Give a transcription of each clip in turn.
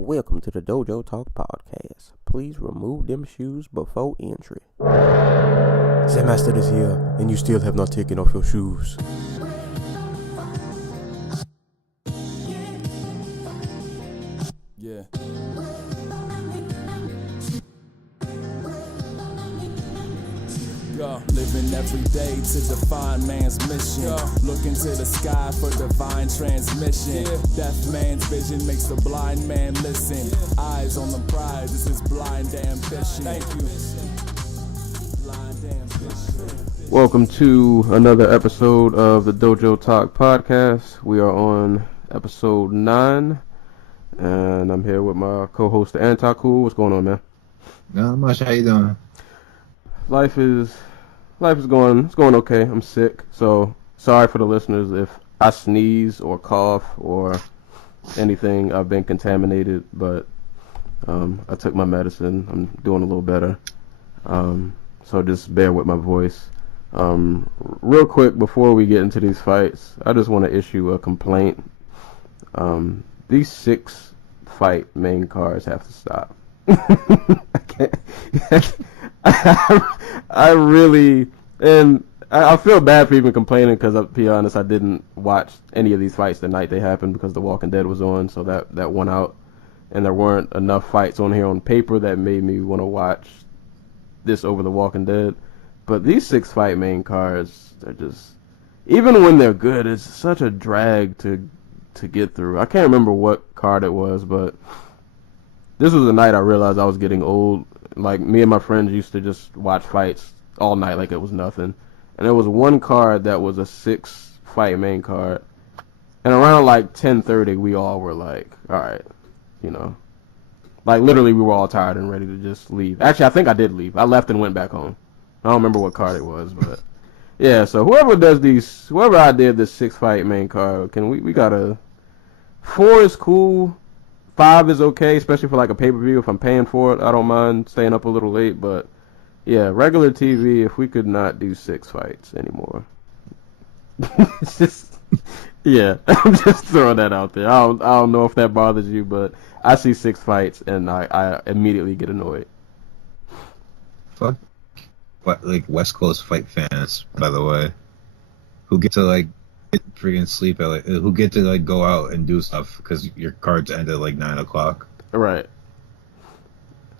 Welcome to the Dojo Talk podcast. Please remove them shoes before entry. Sam Master is here, and you still have not taken off your shoes. Yeah. Yo, living every day to define man's mission. Look into the sky for divine transmission. Deaf man's vision makes the blind man listen. Eyes on the prize, this is blind ambition. Thank you. Blind ambition. Welcome to another episode of the Dojo Talk podcast. We are on episode 9, and I'm here with my co-host, the Anti-Cool. What's going on, man? Not much. How you doing? Life is going okay. I'm sick, so sorry for the listeners if I sneeze or cough or anything. I've been contaminated, but I took my medicine. I'm doing a little better, so just bear with my voice. Real quick before we get into these fights, I just want to issue a complaint. These 6 fight main cards have to stop. I can't. I really, and I feel bad for even complaining because, to be honest, I didn't watch any of these fights the night they happened because The Walking Dead was on, so that won out, and there weren't enough fights on here on paper that made me want to watch this over The Walking Dead. But these 6 fight main cards, they're just, even when they're good, it's such a drag to get through. I can't remember what card it was, but this was the night I realized I was getting old. Like, me and my friends used to just watch fights all night like it was nothing. And there was one card that was a 6 fight main card. And around like 10:30, we all were like, all right, you know. Like, literally, we were all tired and ready to just leave. Actually, I think I did leave. I left and went back home. I don't remember what card it was, but yeah, so whoever I did this 6 fight main card, we gotta, 4 is cool. 5 is okay, especially for like a pay-per-view. If I'm paying for it, I don't mind staying up a little late. But yeah, regular TV, if we could not do 6 fights anymore. It's just, yeah, I'm just throwing that out there. I don't know if that bothers you, but I see 6 fights and I immediately get annoyed. Fuck, like West Coast fight fans, by the way, who get to like freaking sleep at who get to like go out and do stuff because your cards end at like 9 o'clock. Right.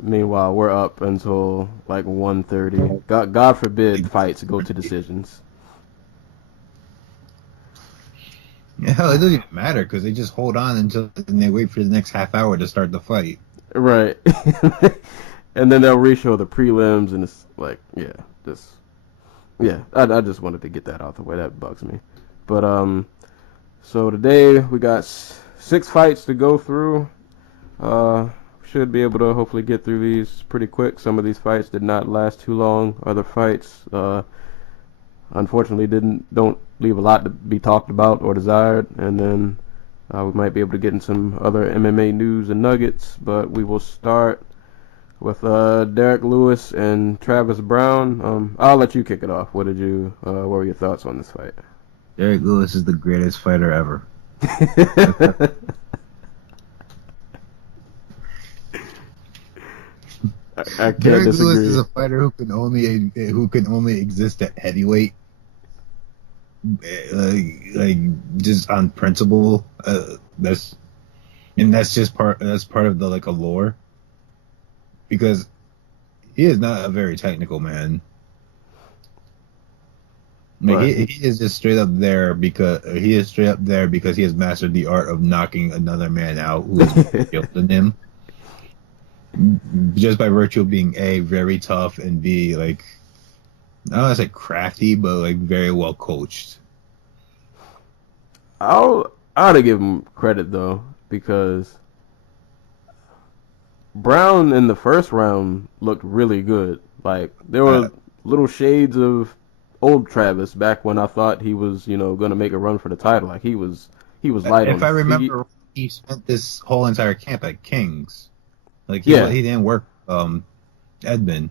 Meanwhile, we're up until like 1:30. God forbid fights go to decisions. Yeah, hell, it doesn't even matter because they just hold on until and they wait for the next half hour to start the fight. Right. And then they'll re-show the prelims, and it's like, I just wanted to get that out the way. That bugs me. But so today we got 6 fights to go through. Should be able to hopefully get through these pretty quick. Some of these fights did not last too long. Other fights, unfortunately, don't leave a lot to be talked about or desired. And then we might be able to get in some other MMA news and nuggets. But we will start with Derek Lewis and Travis Brown. I'll let you kick it off. What were your thoughts on this fight? Derek Lewis is the greatest fighter ever. I can't Derek disagree. Lewis is a fighter who can only exist at heavyweight, like just on principle. That's part of the like allure, because he is not a very technical man. Like he is just straight up there because he has mastered the art of knocking another man out who is more skilled than him, just by virtue of being A, very tough, and B, like, I don't want to say crafty, but like very well coached. I ought to give him credit though, because Brown in the first round looked really good. Like, there were little shades of old Travis back when I thought he was, going to make a run for the title. Like, he was light on his If I remember, feet. he spent this whole entire camp at King's. Like, he didn't work Edmund,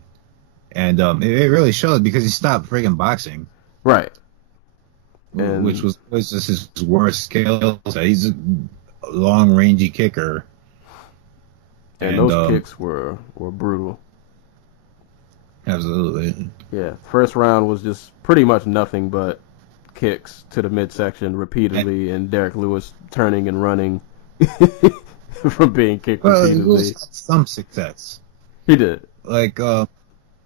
and it really showed because he stopped friggin' boxing. Right. Which was just his worst skill. He's a long, rangy kicker. And those kicks were brutal. Absolutely. Yeah, first round was just pretty much nothing but kicks to the midsection repeatedly, and Derek Lewis turning and running from being kicked repeatedly. Lewis had some success. He did. Like,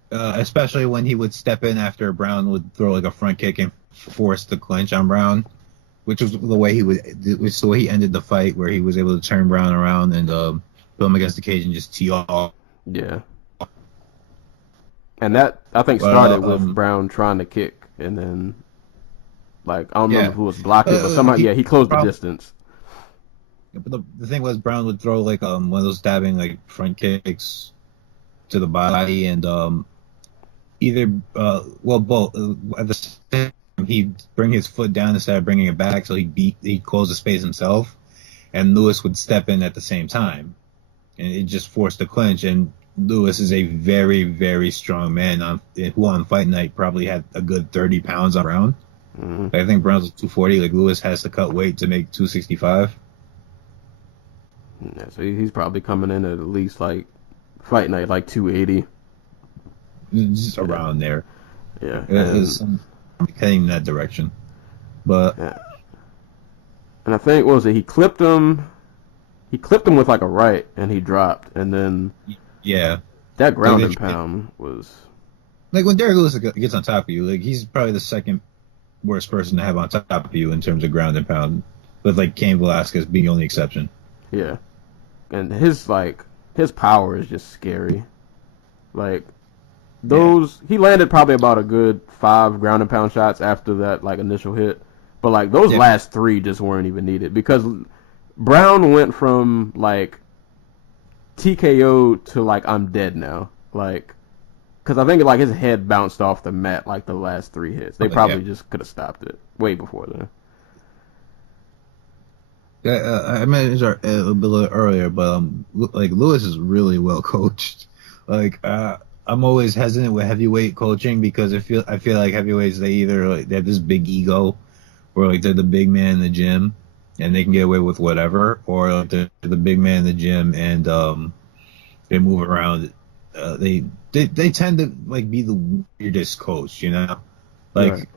especially when he would step in after Brown would throw like a front kick and force the clinch on Brown, which was the way he ended the fight, where he was able to turn Brown around and put him against the cage and just tee off. Yeah. And that, I think, started with Brown trying to kick, and then, like, I don't remember who was blocking, but somebody, he closed the distance. But the thing was, Brown would throw, like, one of those stabbing, like, front kicks to the body, and both. At the same time, he'd bring his foot down instead of bringing it back, so he'd close the space himself, and Lewis would step in at the same time. And it just forced the clinch, and Lewis is a very, very strong man who on Fight Night probably had a good 30 pounds on Brown. Mm-hmm. I think Brown's 240. Like, Lewis has to cut weight to make 265. Yeah, so he's probably coming in at least, like, Fight Night, like 280. Just around there. Yeah. I'm heading in that direction. But... Yeah. And I think, what was it, he clipped him with, like, a right, and he dropped, and then... Yeah. That ground and pound was... Like, when Derek Lewis gets on top of you, like, he's probably the second worst person to have on top of you in terms of ground and pound, with, like, Cain Velasquez being the only exception. Yeah. And his power is just scary. Like, he landed probably about a good 5 ground and pound shots after that, like, initial hit. But, like, those last 3 just weren't even needed, because Brown went from, like, TKO to, like, I'm dead now. Like, because I think, like, his head bounced off the mat, like, the last 3 hits. They probably just could have stopped it way before then. Yeah, I mentioned it a bit earlier, but, like, Lewis is really well coached. Like, I'm always hesitant with heavyweight coaching, because I feel like heavyweights, they either, like, they have this big ego, or, like, they're the big man in the gym, and they can get away with whatever, or like they're the big man in the gym and they move around. They tend to, like, be the weirdest coach, you know? Like,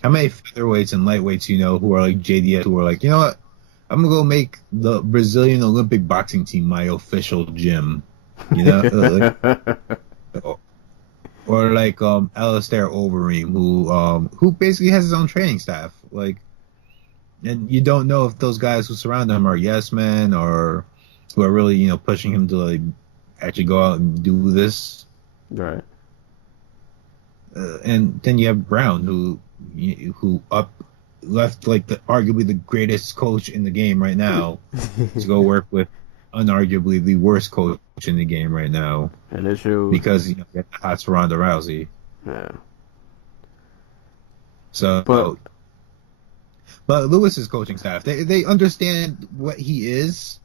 how many featherweights and lightweights you know who are like JDS, who are like, you know what? I'm gonna go make the Brazilian Olympic boxing team my official gym, you know? Or like Alistair Overeem, who basically has his own training staff, like. And you don't know if those guys who surround him are yes men or who are really, you know, pushing him to, like, actually go out and do this. Right. And then you have Brown, who left, like, arguably the greatest coach in the game right now to go work with unarguably the worst coach in the game right now. And it shows. Because, you know, that's Ronda Rousey. Yeah. So... But Lewis's coaching staff, they understand what he is,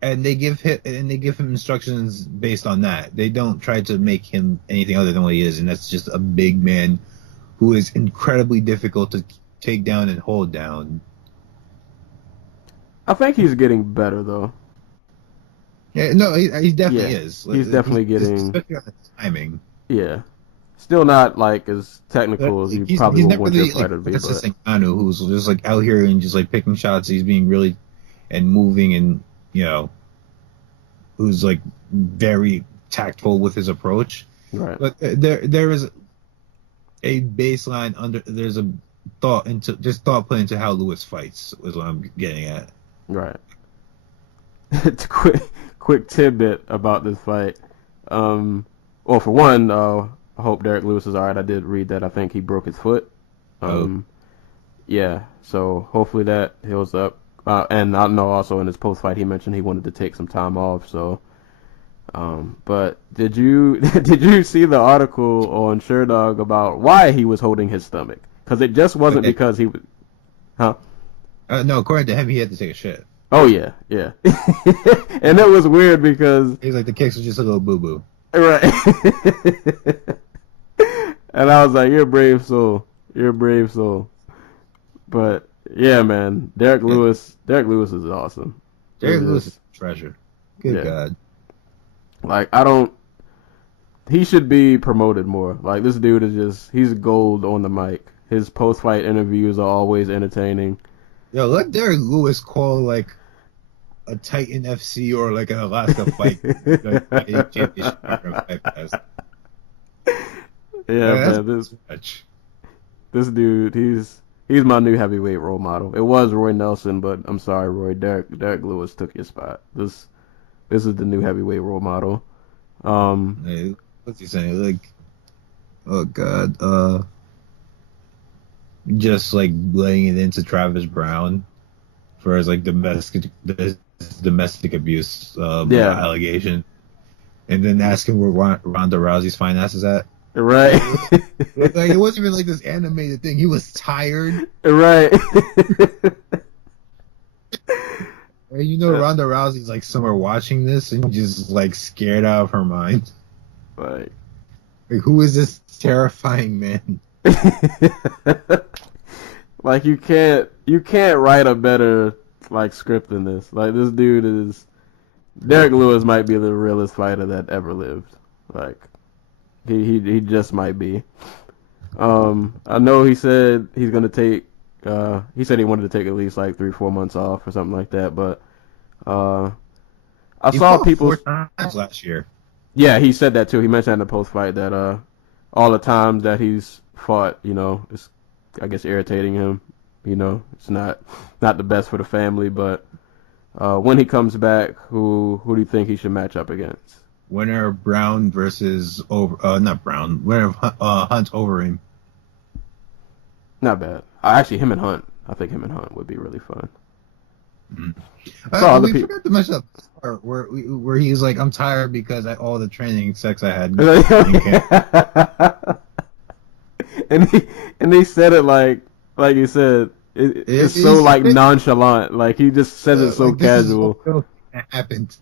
and they give him instructions based on that. They don't try to make him anything other than what he is, and that's just a big man who is incredibly difficult to take down and hold down. I think he's getting better, though. Yeah, no, he definitely is. He's definitely getting... Especially on the timing. Yeah. Still not, like, as technical as you probably would want your fighter to be. That's just Ngannou, who's just, like, out here and just, like, picking shots. He's being really and moving and, you know, who's, like, very tactful with his approach. Right. But there is a baseline there's a thought put into how Lewis fights is what I'm getting at. Right. It's a quick tidbit about this fight. Well, for one, I hope Derek Lewis is all right. I did read that. I think he broke his foot. Yeah, so hopefully that heals up. And I know also in his post-fight he mentioned he wanted to take some time off. So, but did you see the article on SureDog about why he was holding his stomach? Because it just wasn't because he was... Huh? No, according to him, he had to take a shit. Oh, yeah. And it was weird because... He's like, the kicks was just a little boo-boo. Right. And I was like, you're a brave soul. But, yeah, man, Derek Lewis is awesome. Derek Lewis is a treasure. Good God. Like, he should be promoted more. Like, this dude is he's gold on the mic. His post-fight interviews are always entertaining. Yo, let Derek Lewis call, like, a Titan FC or, like, an Alaska fight. Like, championship fight pass. Yeah, man, this dude, he's my new heavyweight role model. It was Roy Nelson, but I'm sorry, Roy. Derek Lewis took your spot. This is the new heavyweight role model. Hey, what's he saying? Like, oh God, just like laying it into Travis Brown for his like domestic abuse allegation, and then asking where Ronda Rousey's finances at. Right. Like, it wasn't even like this animated thing. He was tired. Right. And you know, Ronda Rousey's like somewhere watching this and just like scared out of her mind. Right. Like, who is this terrifying man? Like, you can't write a better like script than this. Like, this dude is Derek Lewis might be the realest fighter that ever lived. Like, he just might be. I know he said he's gonna take. He said he wanted to take at least like 3-4 months off or something like that. But I saw people 4 times last year. Yeah, he said that too. He mentioned in the post fight that all the times that he's fought, you know, it's I guess irritating him. You know, it's not the best for the family. But when he comes back, who do you think he should match up against? Winner of Brown versus not Brown. Winner of Hunt over him. Not bad. Actually, him and Hunt. I think him and Hunt would be really fun. Mm-hmm. We forgot to mention that part where he's like, "I'm tired because all the training sex I had." and he said it like you said. It's so like nonchalant. Like, he just says it so like, casual. This is what happened.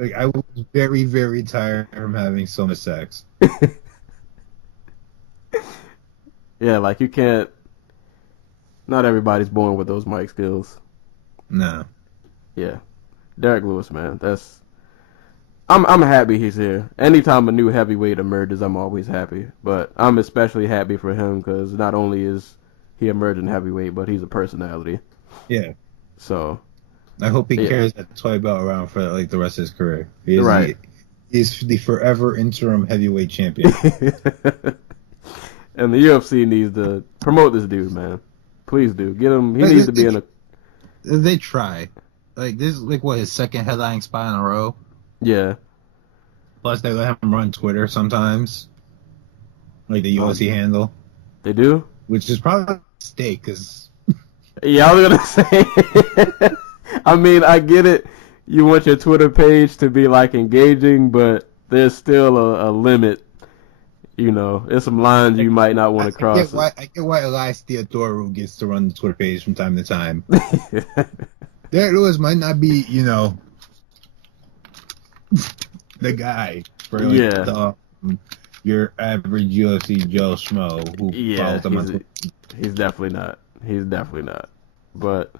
Like, I was very, very tired from having so much sex. Yeah, like, you can't. Not everybody's born with those mic skills. No. Yeah, Derek Lewis, man. I'm happy he's here. Anytime a new heavyweight emerges, I'm always happy. But I'm especially happy for him because not only is he emerging heavyweight, but he's a personality. Yeah. So. I hope he carries that toy belt around for like the rest of his career. He's the forever interim heavyweight champion. And the UFC needs to promote this dude, man. Please do. Get him. He needs to be in a. They try. Like, this is like what, his second headlining spot in a row. Yeah. Plus, they let him run Twitter sometimes, like the UFC handle. They do, which is probably a mistake, cause. Yeah, I was gonna say. I mean, I get it. You want your Twitter page to be like engaging, but there's still a limit. You know, there's some lines you might not want to cross. I get why Elias Theodorou gets to run the Twitter page from time to time. Derek Lewis might not be, you know, the guy for like your average UFC Joe Schmo who follows him on Twitter. He's definitely not. He's definitely not. But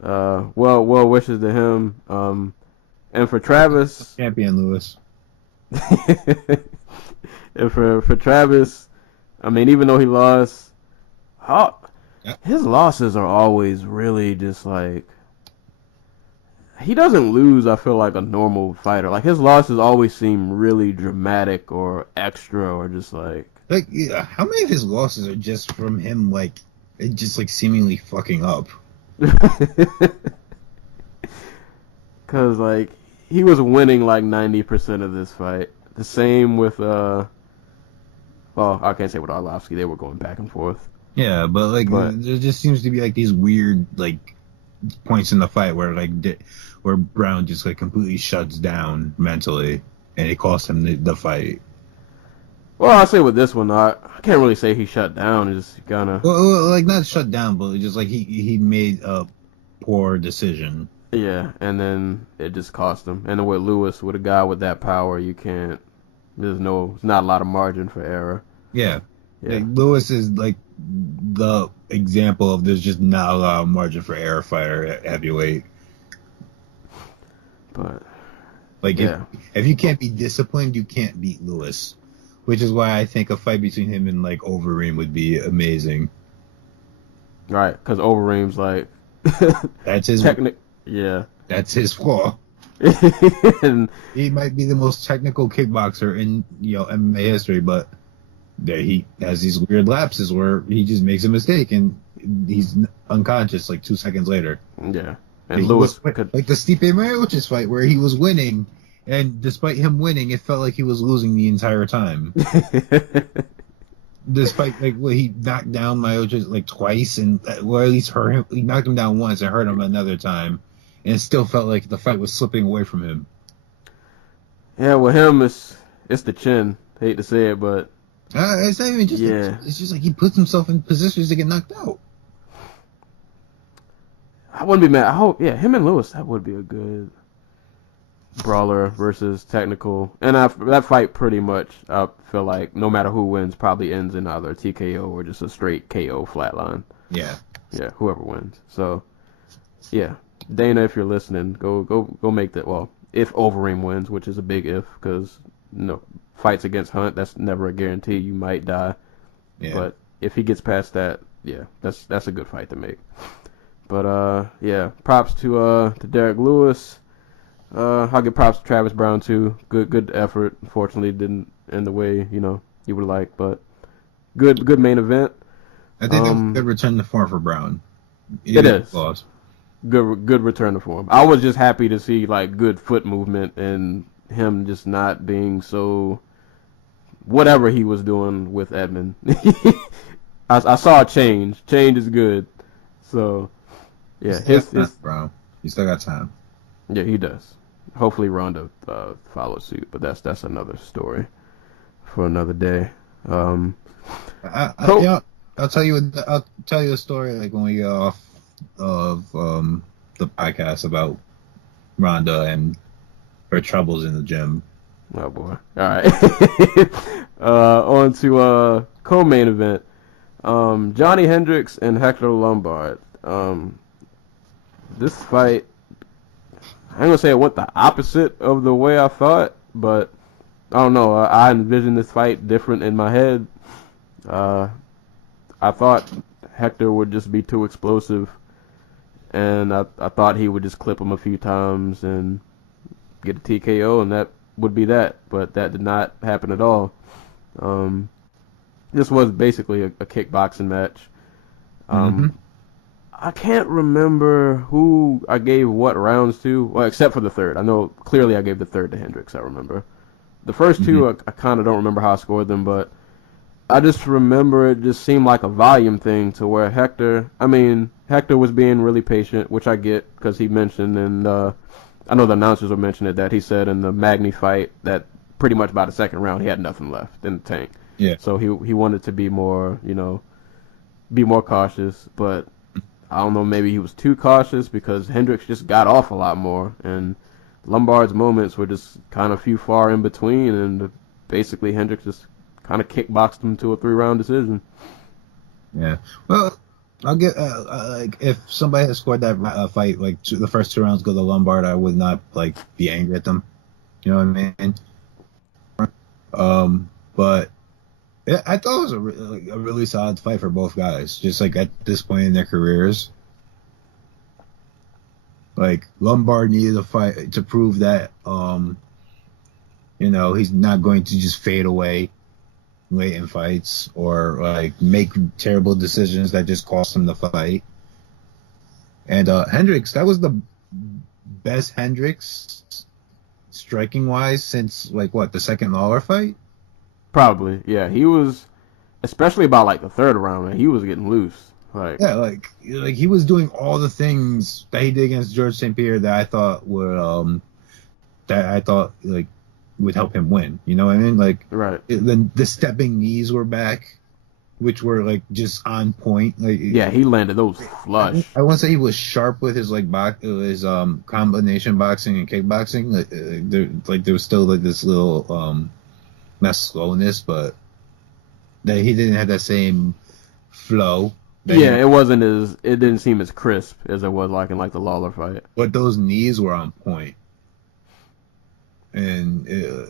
well wishes to him. And for Travis, champion Lewis. And for Travis, I mean, even though he lost, his losses are always really just like, he doesn't lose, I feel like, a normal fighter. Like, his losses always seem really dramatic or extra or just like... Like, yeah, how many of his losses are just from him, like, just like seemingly fucking up? Because, like, he was winning like 90% of this fight. The same with, well, I can't say with Arlovsky. They were going back and forth. Yeah, but there just seems to be like these weird like points in the fight where where Brown just like completely shuts down mentally, and it costs him the fight. Well, I say with this one, I can't really say he shut down. It's just kind of like not shut down, but just like he made a poor decision. Yeah, and then it just cost him. And then with Lewis, with a guy with that power, you can't. There's not a lot of margin for error. Yeah. Like, Lewis is like the example of there's just not a lot of margin for error fighter at heavyweight. But Like, yeah, if you can't be disciplined, you can't beat Lewis. Which is why I think a fight between him and, like, Overeem would be amazing. right. Because Overeem's like That's his Yeah. That's his flaw. And He might be the most technical kickboxer in, MMA history, but he has these weird lapses where he just makes a mistake and he's unconscious like 2 seconds later. yeah, and Lewis could Like the Stipe Miocic fight where he was winning, and despite him winning, it felt like he was losing the entire time. Despite he knocked down Miocic like twice, and at least hurt him. He knocked him down once and hurt him another time, and it still felt like the fight was slipping away from him. Yeah, with him it's the chin. Hate to say it, but It's not even just. Yeah. It's just like he puts himself in positions to get knocked out. I wouldn't be mad. I hope, him and Lewis, that would be a good brawler versus technical. And that fight pretty much, I feel like, no matter who wins, probably ends in either a TKO or just a straight KO flatline. Yeah. Yeah, whoever wins. So, yeah, Dana, if you're listening, go make that. Well, if Overeem wins, which is a big if, because fights against Hunt, that's never a guarantee. You might die. Yeah. But if he gets past that, yeah, that's a good fight to make. But props to Derek Lewis. I'll give props to Travis Brown too. Good effort. Unfortunately, didn't end the way you would like, but good main event. I think that was a good return to form for Brown. It is. Lost. Good return to form. I was just happy to see like good foot movement and him just not being so whatever he was doing with Edmund. I saw a change. Change is good. So yeah, his Brown. You still got time. Yeah, he does. Hopefully Ronda follows suit, but that's another story for another day. I'll tell you a story like when we get off of the podcast about Ronda and her troubles in the gym. Oh boy! All right. On to co-main event. Johnny Hendricks and Hector Lombard. This fight, I ain't gonna say it went the opposite of the way I thought, but I don't know. I envisioned this fight different in my head. I thought Hector would just be too explosive, and I thought he would just clip him a few times and get a TKO, and that would be that. But that did not happen at all. This was basically a kickboxing match. I can't remember who I gave what rounds to, well, except for the third. I know clearly I gave the third to Hendricks, I remember. The first two, I kind of don't remember how I scored them, but I just remember it just seemed like a volume thing to where Hector was being really patient, which I get because he mentioned, and I know the announcers were mentioning that he said in the Magny fight that pretty much by the second round he had nothing left in the tank. Yeah. So he wanted to be more, be more cautious, but I don't know, maybe he was too cautious because Hendricks just got off a lot more, and Lombard's moments were just kind of few far in between, and basically Hendricks just kind of kickboxed him to a 3-round decision. Yeah. Well, I'll get like if somebody had scored that fight like the first 2 rounds go to Lombard, I would not like be angry at them. You know what I mean? But yeah, I thought it was a really solid fight for both guys. Just like at this point in their careers, like Lombard needed a fight to prove that he's not going to just fade away late in fights or like make terrible decisions that just cost him the fight. And Hendricks, that was the best Hendricks striking wise since the second Lawler fight. Probably, yeah. He was, especially about like the third round, man. He was getting loose. Like he was doing all the things that he did against George St. Pierre that I thought would would help him win. You know what I mean? Like, right. Then the stepping knees were back, which were like just on point. Like, yeah, he landed those flush. I won't say he was sharp with his combination boxing and kickboxing. There was still like this little not slowness, but that he didn't have that same flow. Yeah, it didn't seem as crisp as it was like in like the Lawler fight. But those knees were on point. and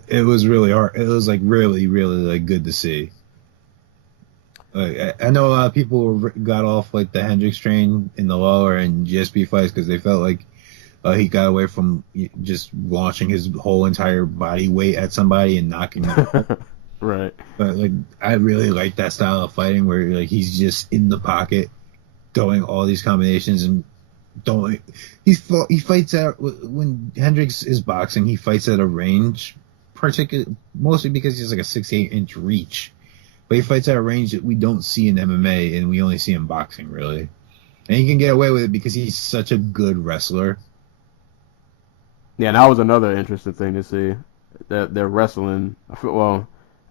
it was really hard. It was like really, really like good to see. Like I know a lot of people got off like the Hendricks train in the lower and GSP fights because they felt like he got away from just launching his whole entire body weight at somebody and knocking them. Right. But like I really like that style of fighting where like he's just in the pocket, throwing all these combinations and he fights at when Hendricks is boxing. He fights at a range, mostly because he's like a 6'8" reach. But he fights at a range that we don't see in MMA and we only see in boxing really. And he can get away with it because he's such a good wrestler. Yeah, and that was another interesting thing to see. That they're wrestling. I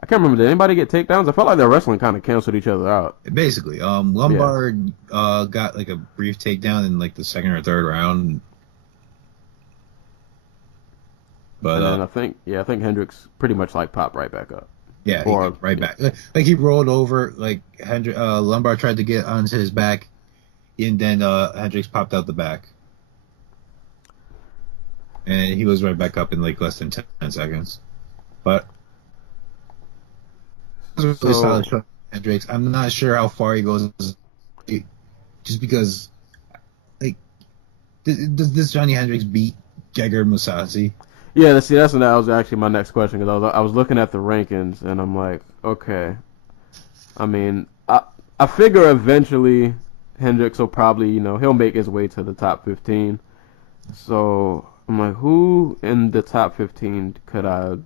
can't remember. Did anybody get takedowns? I felt like their wrestling kind of canceled each other out. Basically, Lombard got like a brief takedown in like the second or third round. But and then I think Hendricks pretty much like popped right back up. Yeah, right back. Like he rolled over. Like Lombard tried to get onto his back, and then Hendricks popped out the back. And he was right back up in like less than 10 seconds. But it was a really solid shot, Hendricks. I'm not sure how far he goes, just because, like, does this Johnny Hendricks beat Gegard Mousasi? Yeah, that was actually my next question because I was looking at the rankings and I'm like, okay, I mean, I figure eventually Hendricks will probably he'll make his way to the top 15. So I'm like, who in the top 15 could I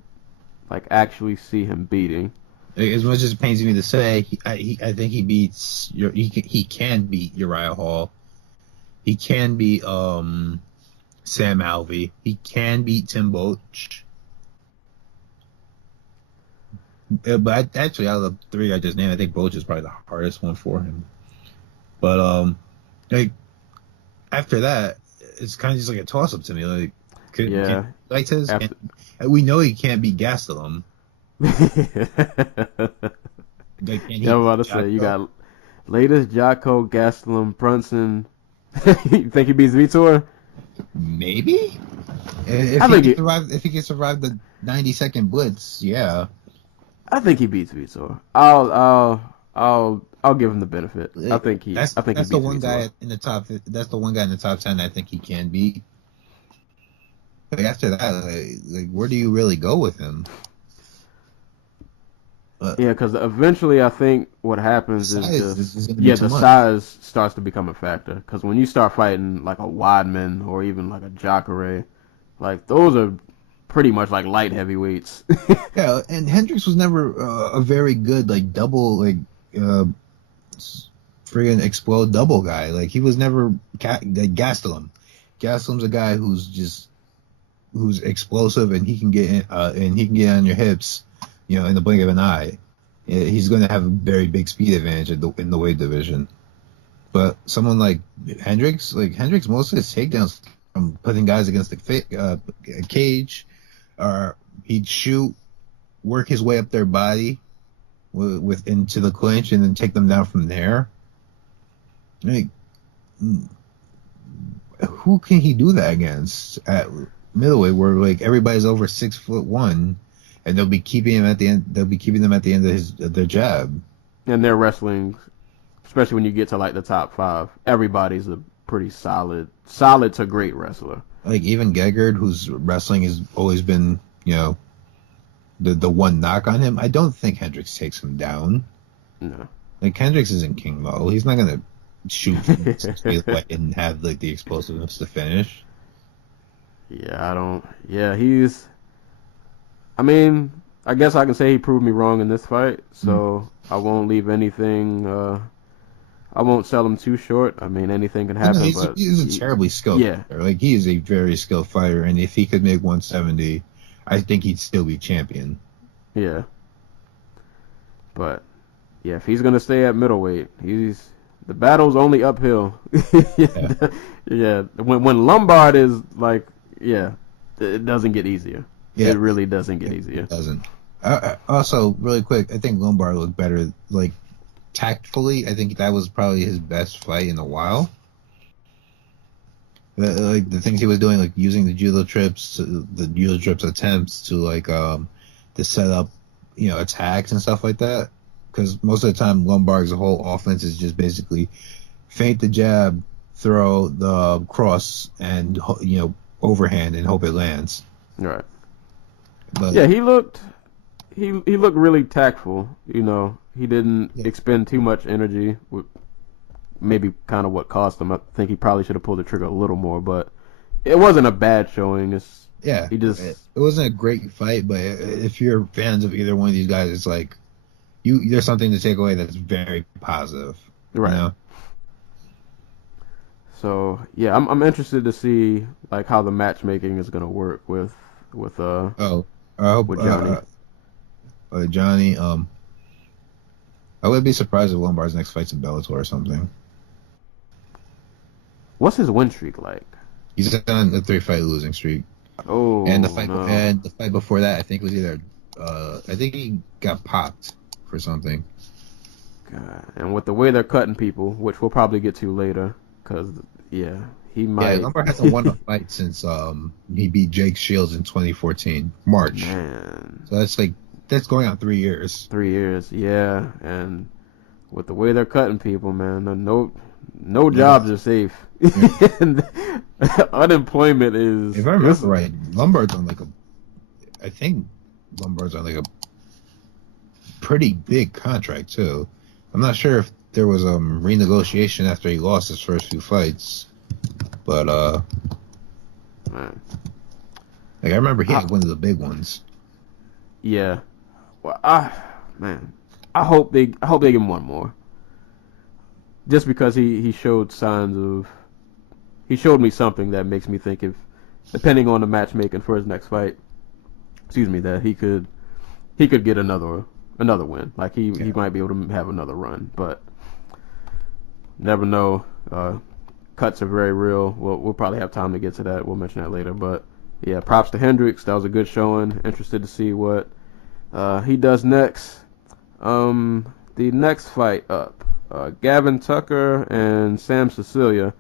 like actually see him beating? As much as it pains me to say, I think he beats he can beat Uriah Hall. He can beat Sam Alvey. He can beat Tim Boetsch. But actually, out of the three I just named, I think Boetsch is probably the hardest one for him. But like after that, it's kind of just like a toss up to me. Like, we know he can't beat Gastelum. Like, I was about to say you got latest Jocko, Gastelum, Brunson. You think he beats Vitor? Maybe. If he can survive the 90-second blitz, yeah. I think he beats Vitor. I'll give him the benefit. I think he beats the one Vitor. guy in the top. That's the one guy in the top 10 I think he can beat. But after that, like where do you really go with him? Yeah, because eventually I think what happens is the size starts to become a factor. Because when you start fighting like a Weidman or even like a Jacare, like those are pretty much like light heavyweights. Yeah, and Hendricks was never a very good like double friggin' explode double guy. Like he was never Gastelum. Gastelum's a guy who's explosive and he can get on your hips, in the blink of an eye. He's going to have a very big speed advantage in the weight division. But someone like Hendricks, most of his takedowns from putting guys against the cage, or he'd shoot, work his way up their body into the clinch, and then take them down from there. Like, who can he do that against at middleweight, where like everybody's over 6'1", and they'll be keeping him at the end. They'll be keeping them at the end of their jab. And their wrestling, especially when you get to like the top 5, everybody's a pretty solid to great wrestler. Like even Gegard, whose wrestling has always been, the one knock on him. I don't think Hendricks takes him down. No. Like Hendricks isn't King Mo. He's not gonna shoot and have like the explosiveness to finish. Yeah, I mean, I guess I can say he proved me wrong in this fight, so I won't leave anything, I won't sell him too short. I mean, anything can happen. He's a terribly skilled fighter. Like, he is a very skilled fighter, and if he could make 170, I think he'd still be champion. Yeah. But, yeah, if he's going to stay at middleweight, the battle's only uphill. Yeah. When Lombard is, like, it doesn't get easier. Yeah. It really doesn't get easier. It doesn't. Also, really quick, I think Lombard looked better, like, tactfully. I think that was probably his best fight in a while. Like the things he was doing, like using the judo trips attempts to like to set up, attacks and stuff like that. Because most of the time, Lombard's whole offense is just basically feint the jab, throw the cross, and overhand and hope it lands. Right. But yeah, he looked really tactful. He didn't expend too much energy. Maybe kind of what cost him. I think he probably should have pulled the trigger a little more, but it wasn't a bad showing. It wasn't a great fight, but if you're fans of either one of these guys, it's like there's something to take away that's very positive. Right. So yeah, I'm interested to see like how the matchmaking is gonna work with I hope Johnny. Johnny. I would be surprised if Lombard's next fight's in Bellator or something. What's his win streak like? He's on a 3-fight losing streak. Oh, and the fight before that, I think was either I think he got popped for something. God. And with the way they're cutting people, which we'll probably get to later, because he might. Yeah, Lombard hasn't won a fight since he beat Jake Shields in 2014 March. Man. So that's going on 3 years. 3 years, yeah. And with the way they're cutting people, man, no jobs are safe. Unemployment is. If I remember right, Lombard's on I think Lombard's on a pretty big contract too. I'm not sure if there was renegotiation after he lost his first few fights, but man. I remember he had one of the big ones. Yeah. Well, I hope they give him one more. Just because he showed signs of. He showed me something that makes me think, if depending on the matchmaking for his next fight, that he could get another win. Like he might be able to have another run, but never know. Cuts are very real. We'll probably have time to get to that. We'll mention that later. But yeah, props to Hendricks. That was a good showing. Interested to see what he does next. The next fight up, Gavin Tucker and Sam Cecilia.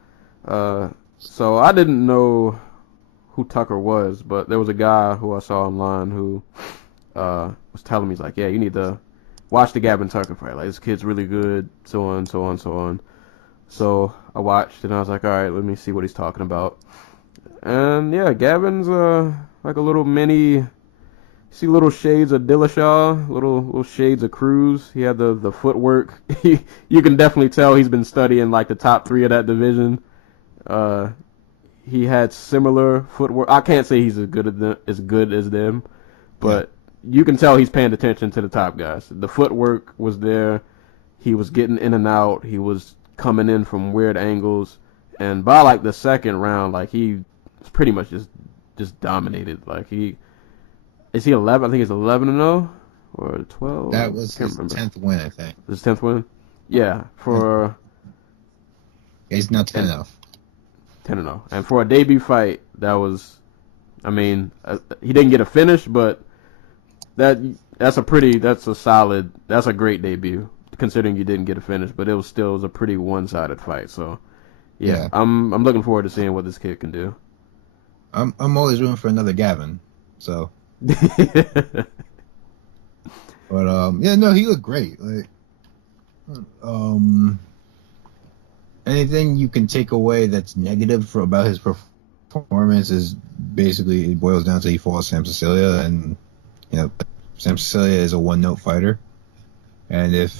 So I didn't know who Tucker was, but there was a guy who I saw online who was telling me, he's like, yeah, you need to watch the Gavin Tucker fight. Like, this kid's really good, so on, so on, so on. So I watched, and I was like, all right, let me see what he's talking about. And yeah, Gavin's like a little mini. See little shades of Dillashaw, little shades of Cruz. He had the footwork. You can definitely tell he's been studying like the top 3 of that division. He had similar footwork. I can't say he's as good as them, but you can tell he's paying attention to the top guys. The footwork was there. He was getting in and out. He was coming in from weird angles, and by like the second round, like he was pretty much just dominated. Like is he 11? I think he's 11-0 or 12. That was his 10th win, I think. His 10th win. Yeah, he's now 10-0. 10-0. And for a debut fight, that was, he didn't get a finish, but that's a great debut, considering you didn't get a finish, but it was a pretty one-sided fight. So, yeah. I'm looking forward to seeing what this kid can do. I'm always rooting for another Gavin, so. But he looked great. Like, anything you can take away that's negative about his performance is basically, it boils down to he fought Sam Cecilia, and Sam Cecilia is a one-note fighter, and if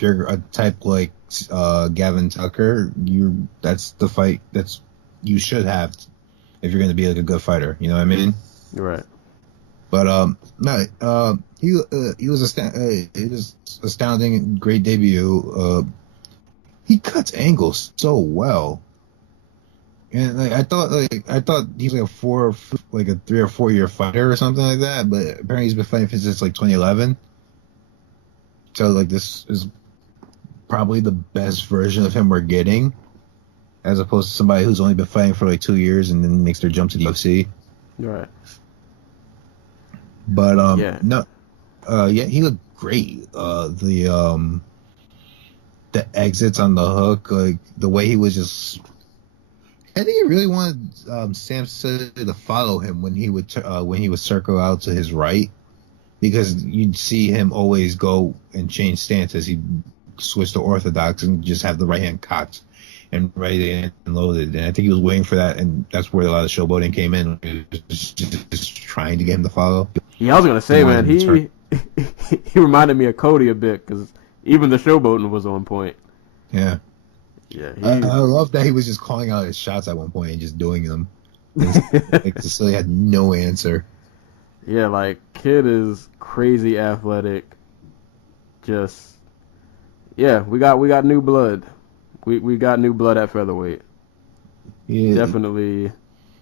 you're a type like Gavin Tucker, that's the fight you should have if you're going to be like a good fighter. You know what I mean? Right. But he was astounding, great debut. He cuts angles so well, and I thought he was like a 3 or 4 year fighter or something like that. But apparently he's been fighting since like 2011. So like this is probably the best version of him we're getting, as opposed to somebody who's only been fighting for like 2 years and then makes their jump to the UFC. Right. But he looked great. The exits on the hook, like the way he was just I think he really wanted Sam City to follow him when he would circle out to his right, because you'd see him always go and change stances. He'd switch to orthodox and just have the right hand cocked and ready and loaded. And I think he was waiting for that, and that's where a lot of showboating came in. He was just trying to get him to follow. Yeah, I was gonna say, man, he reminded me of Cody a bit, because even the showboating was on point. Yeah. Yeah, I love that he was just calling out his shots at one point and just doing them. Like, Cecilia had no answer. Yeah, like, kid is crazy athletic. Just, yeah, we got new blood. We got new blood at featherweight. Yeah. Definitely.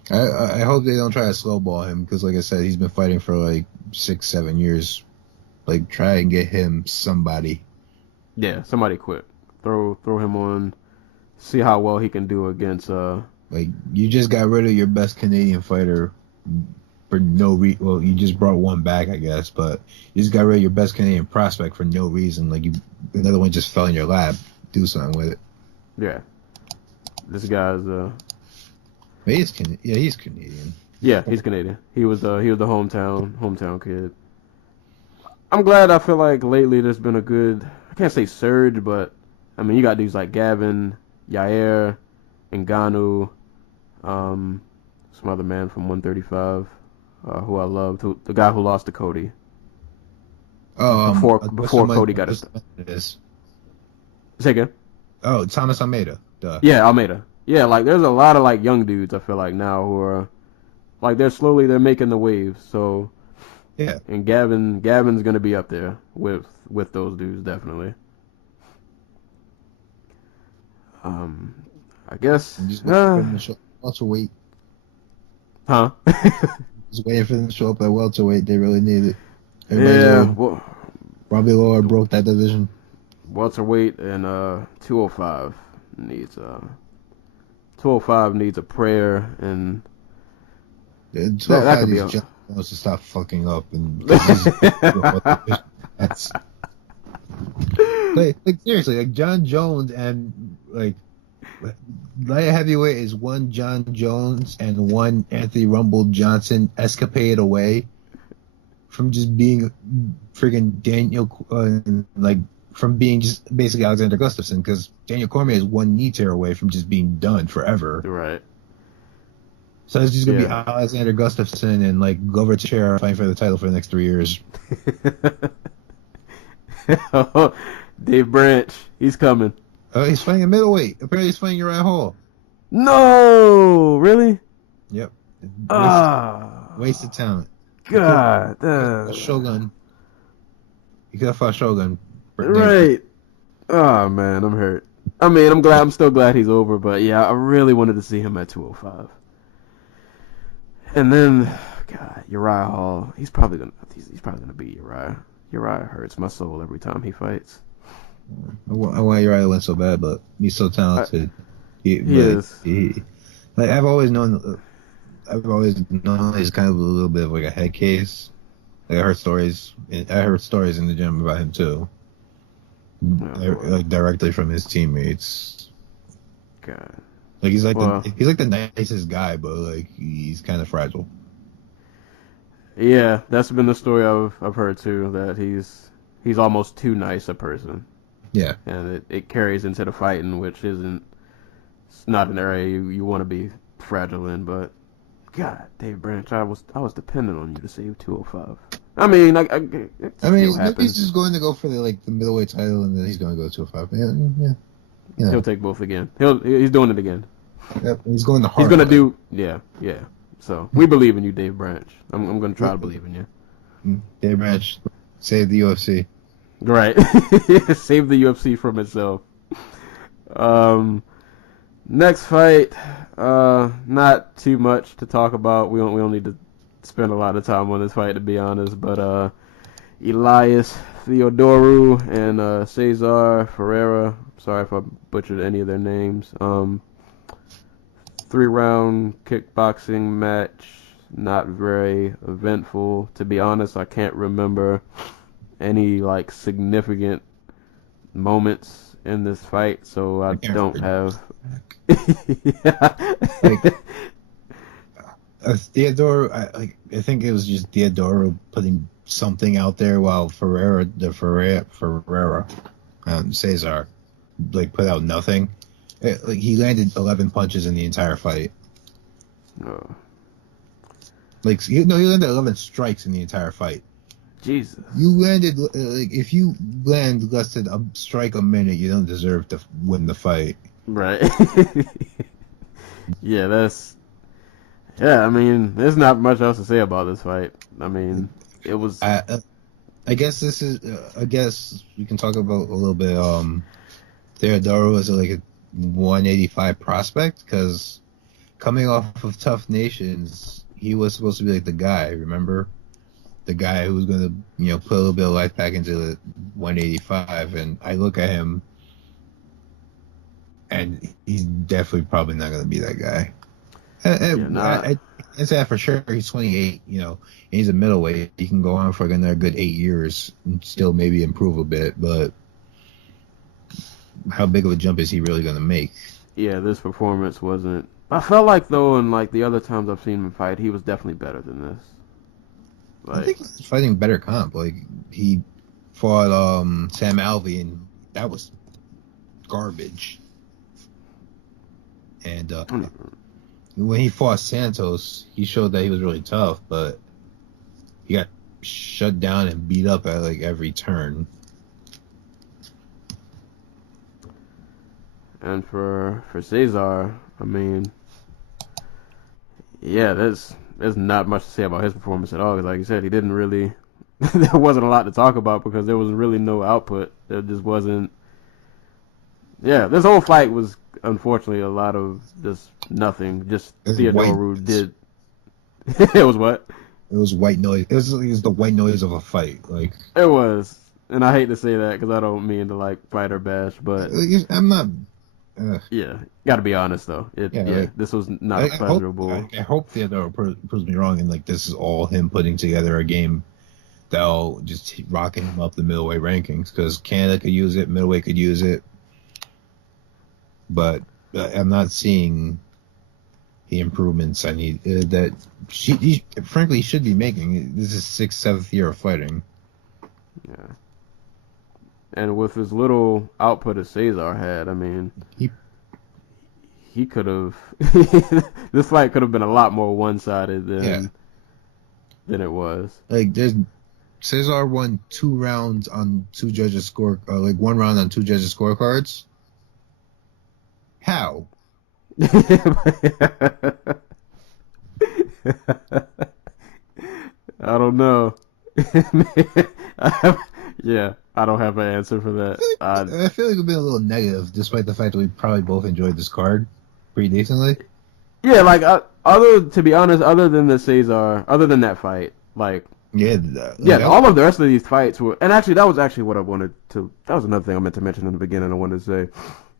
I hope they don't try to slowball him, because, like I said, he's been fighting for like 6-7 years. Like, try and get him somebody. Yeah, somebody quick. Throw him on. See how well he can do against. Like, you just got rid of your best Canadian fighter for no reason. Well, you just brought one back, I guess, but you just got rid of your best Canadian prospect for no reason. Like, another one just fell in your lap. Do something with it. Yeah. This guy's. He's Canadian. Yeah, he's Canadian. He was the hometown kid. I'm glad. I feel like lately there's been a good, I can't say surge, but I mean, you got dudes like Gavin, Yair, Ngannou, some other man from 135, who I loved, the guy who lost to Cody. Before Cody got his. Say again. Oh, Thomas Almeida. Duh. Yeah, Almeida. Yeah, like there's a lot of like young dudes I feel like now who are like they're making the waves. So yeah, and Gavin's gonna be up there with those dudes definitely. I guess. Just waiting for welterweight. Huh? Just waiting for them to show up at welterweight. They really need it. Well, Robbie Lawler broke that division. Welterweight and 205 needs 205 needs a prayer, and that could be John wants to stop fucking up and that's like seriously, like John Jones and like light heavyweight is one John Jones and one Anthony Rumble Johnson escapade away from just being friggin' Daniel from being just basically Alexander Gustafsson, because Daniel Cormier is one knee tear away from just being done forever. Right. So it's just gonna be Alexander Gustafsson and like Glover Teixeira fighting for the title for the next 3 years. Dave Branch, he's coming. Oh, he's fighting a middleweight. Apparently, he's fighting Uriah Hall. No, really? Yep. Wasted talent. God, Shogun. He could have fought Shogun. Right. Oh man, I'm hurt. I mean, I'm still glad he's over, but yeah, I really wanted to see him at 205. And then, God, Uriah Hall. He's probably gonna beat Uriah. Uriah hurts my soul every time he fights. I want Uriah to win so bad, but he's so talented. He is. Like I've always known he's kind of a little bit of like a head case. Like I heard stories in the gym about him too. Like directly from his teammates. God. Like he's like the nicest guy, but like he's kind of fragile. Yeah, that's been the story I've heard too. That he's almost too nice a person. Yeah, and it carries into the fighting, which it's not an area you want to be fragile in. But God, Dave Branch, I was dependent on you to save 205. I mean, maybe he's just going to go for the middleweight title, and then he's going to go 205. Yeah. You know. He'll take both again. He's doing it again. Yep, he's going the hard. He's going to do yeah. So we believe in you, Dave Branch. I'm going to try to believe in you. Dave Branch, save the UFC. Right. Save the UFC from itself. Next fight, not too much to talk about. We don't need to spend a lot of time on this fight, to be honest. But Elias Theodorou and Cesar Ferreira. Sorry if I butchered any of their names. 3-round kickboxing match. Not very eventful. To be honest, I can't remember any significant moments in this fight, so I don't have. Like, Theodoro, I think it was just Theodoro putting something out there while Ferreira, Cesar, like put out nothing. Like he landed 11 punches in the entire fight. Oh. Like he landed 11 strikes in the entire fight. Jesus. You landed like if you land less than a strike a minute, you don't deserve to win the fight. Right. Yeah, I mean, there's not much else to say about this fight. I mean, it was. I guess this is. I guess we can talk about a little bit. Theodoro is like a 185 prospect because coming off of Tough Nations, he was supposed to be like the guy. Remember, the guy who was going to put a little bit of life back into the 185. And I look at him, and he's definitely probably not going to be that guy. I say that for sure. He's 28, and he's a middleweight. He can go on for another good 8 years and still maybe improve a bit. But how big of a jump is he really going to make? Yeah, this performance wasn't. I felt like though, in like the other times I've seen him fight, he was definitely better than this. I think he's fighting better comp. Like he fought Sam Alvey, and that was garbage. And when he fought Santos, he showed that he was really tough, but he got shut down and beat up at like every turn. And for Cesar, I mean, yeah, there's not much to say about his performance at all. Like you said, he didn't really. There wasn't a lot to talk about because there was really no output. There just wasn't. Yeah, this whole fight was unfortunately a lot of just nothing. Just Theodoro did. It was what? It was white noise. It was the white noise of a fight. Like it was, and I hate to say that because I don't mean to like fight or bash, but I'm not. Yeah, got to be honest though. This was not pleasurable. I hope Theodoro proves me wrong, and like this is all him putting together a game that'll just rocking him up the middleweight rankings because Canada could use it, middleweight could use it, but I'm not seeing the improvements I need that he frankly should be making. This is 6th, 7th year of fighting. Yeah. And with as little output as Cesar had, I mean, he could have. This fight could have been a lot more one-sided than it was. Like, Cesar won 2 rounds on 2 judges' like 1 round on 2 judges' scorecards. How? I don't know. Yeah, I don't have an answer for that. I feel like we've been a little negative, despite the fact that we probably both enjoyed this card pretty decently. Yeah, like to be honest, other than that fight, like all of the rest of these fights were, and actually that was what I wanted to. That was another thing I meant to mention in the beginning. I wanted to say,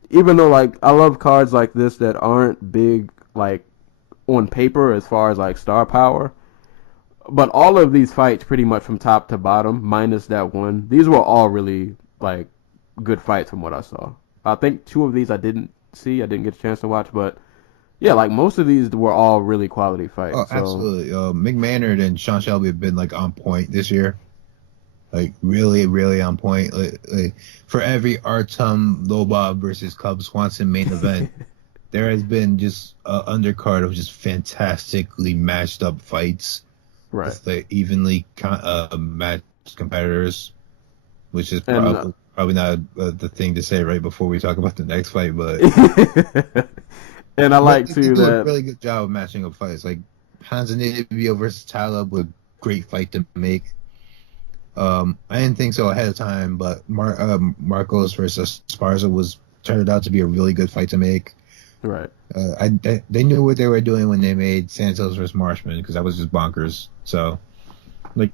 even though like I love cards like this that aren't big like on paper as far as like star power. But all of these fights, pretty much from top to bottom, minus that one, these were all really like good fights from what I saw. I think 2 of these I didn't see, I didn't get a chance to watch, but yeah, like most of these were all really quality fights. Oh, absolutely. McMahon and Sean Shelby have been like on point this year, like really, really on point. Like for every Artem Lobov versus Cub Swanson main event, there has been just an undercard of just fantastically matched up fights. Right. With the evenly matched competitors, which is probably not the thing to say right before we talk about the next fight, but and I like too they do that a really good job of matching up fights. Like Hanzanibio versus Talib was a great fight to make. I didn't think so ahead of time, but Marcos versus Esparza turned out to be a really good fight to make. Right. They knew what they were doing when they made Santos versus Marshman because that was just bonkers. So, like,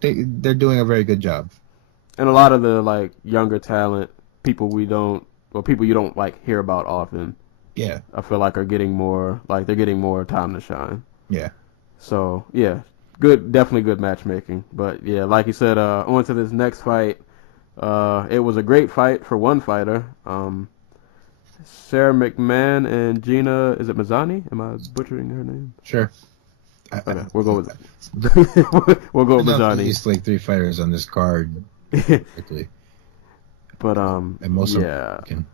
they're doing a very good job. And a lot of the like younger talent, people you don't like hear about often. Yeah. I feel like they're getting more time to shine. Yeah. So definitely good matchmaking. But yeah, like you said, on to this next fight. It was a great fight for one fighter. Sarah McMahon and Gina, is it Mazzani? Am I butchering her name? Sure. Okay, we'll go with that. We'll go with At Mazzani. least like 3 fighters on this card. Quickly. But And most yeah. of them.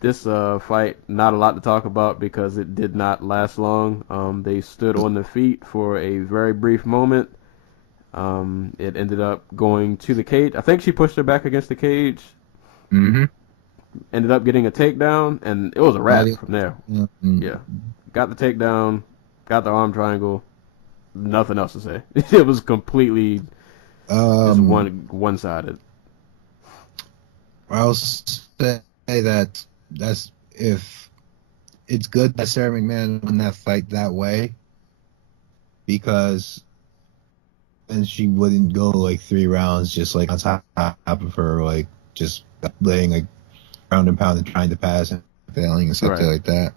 This fight, not a lot to talk about because it did not last long. They stood on their feet for a very brief moment. It ended up going to the cage. I think she pushed her back against the cage. Mm-hmm. Ended up getting a takedown, and it was a wrap from there. Mm-hmm. Yeah. Got the takedown, got the arm triangle. Nothing else to say. It was completely just one-sided. I'll say that that's if it's good that Sarah McMahon won that fight that way, because then she wouldn't go like 3 rounds just like on top of her, like just laying like ground and pound and trying to pass and failing and stuff like that.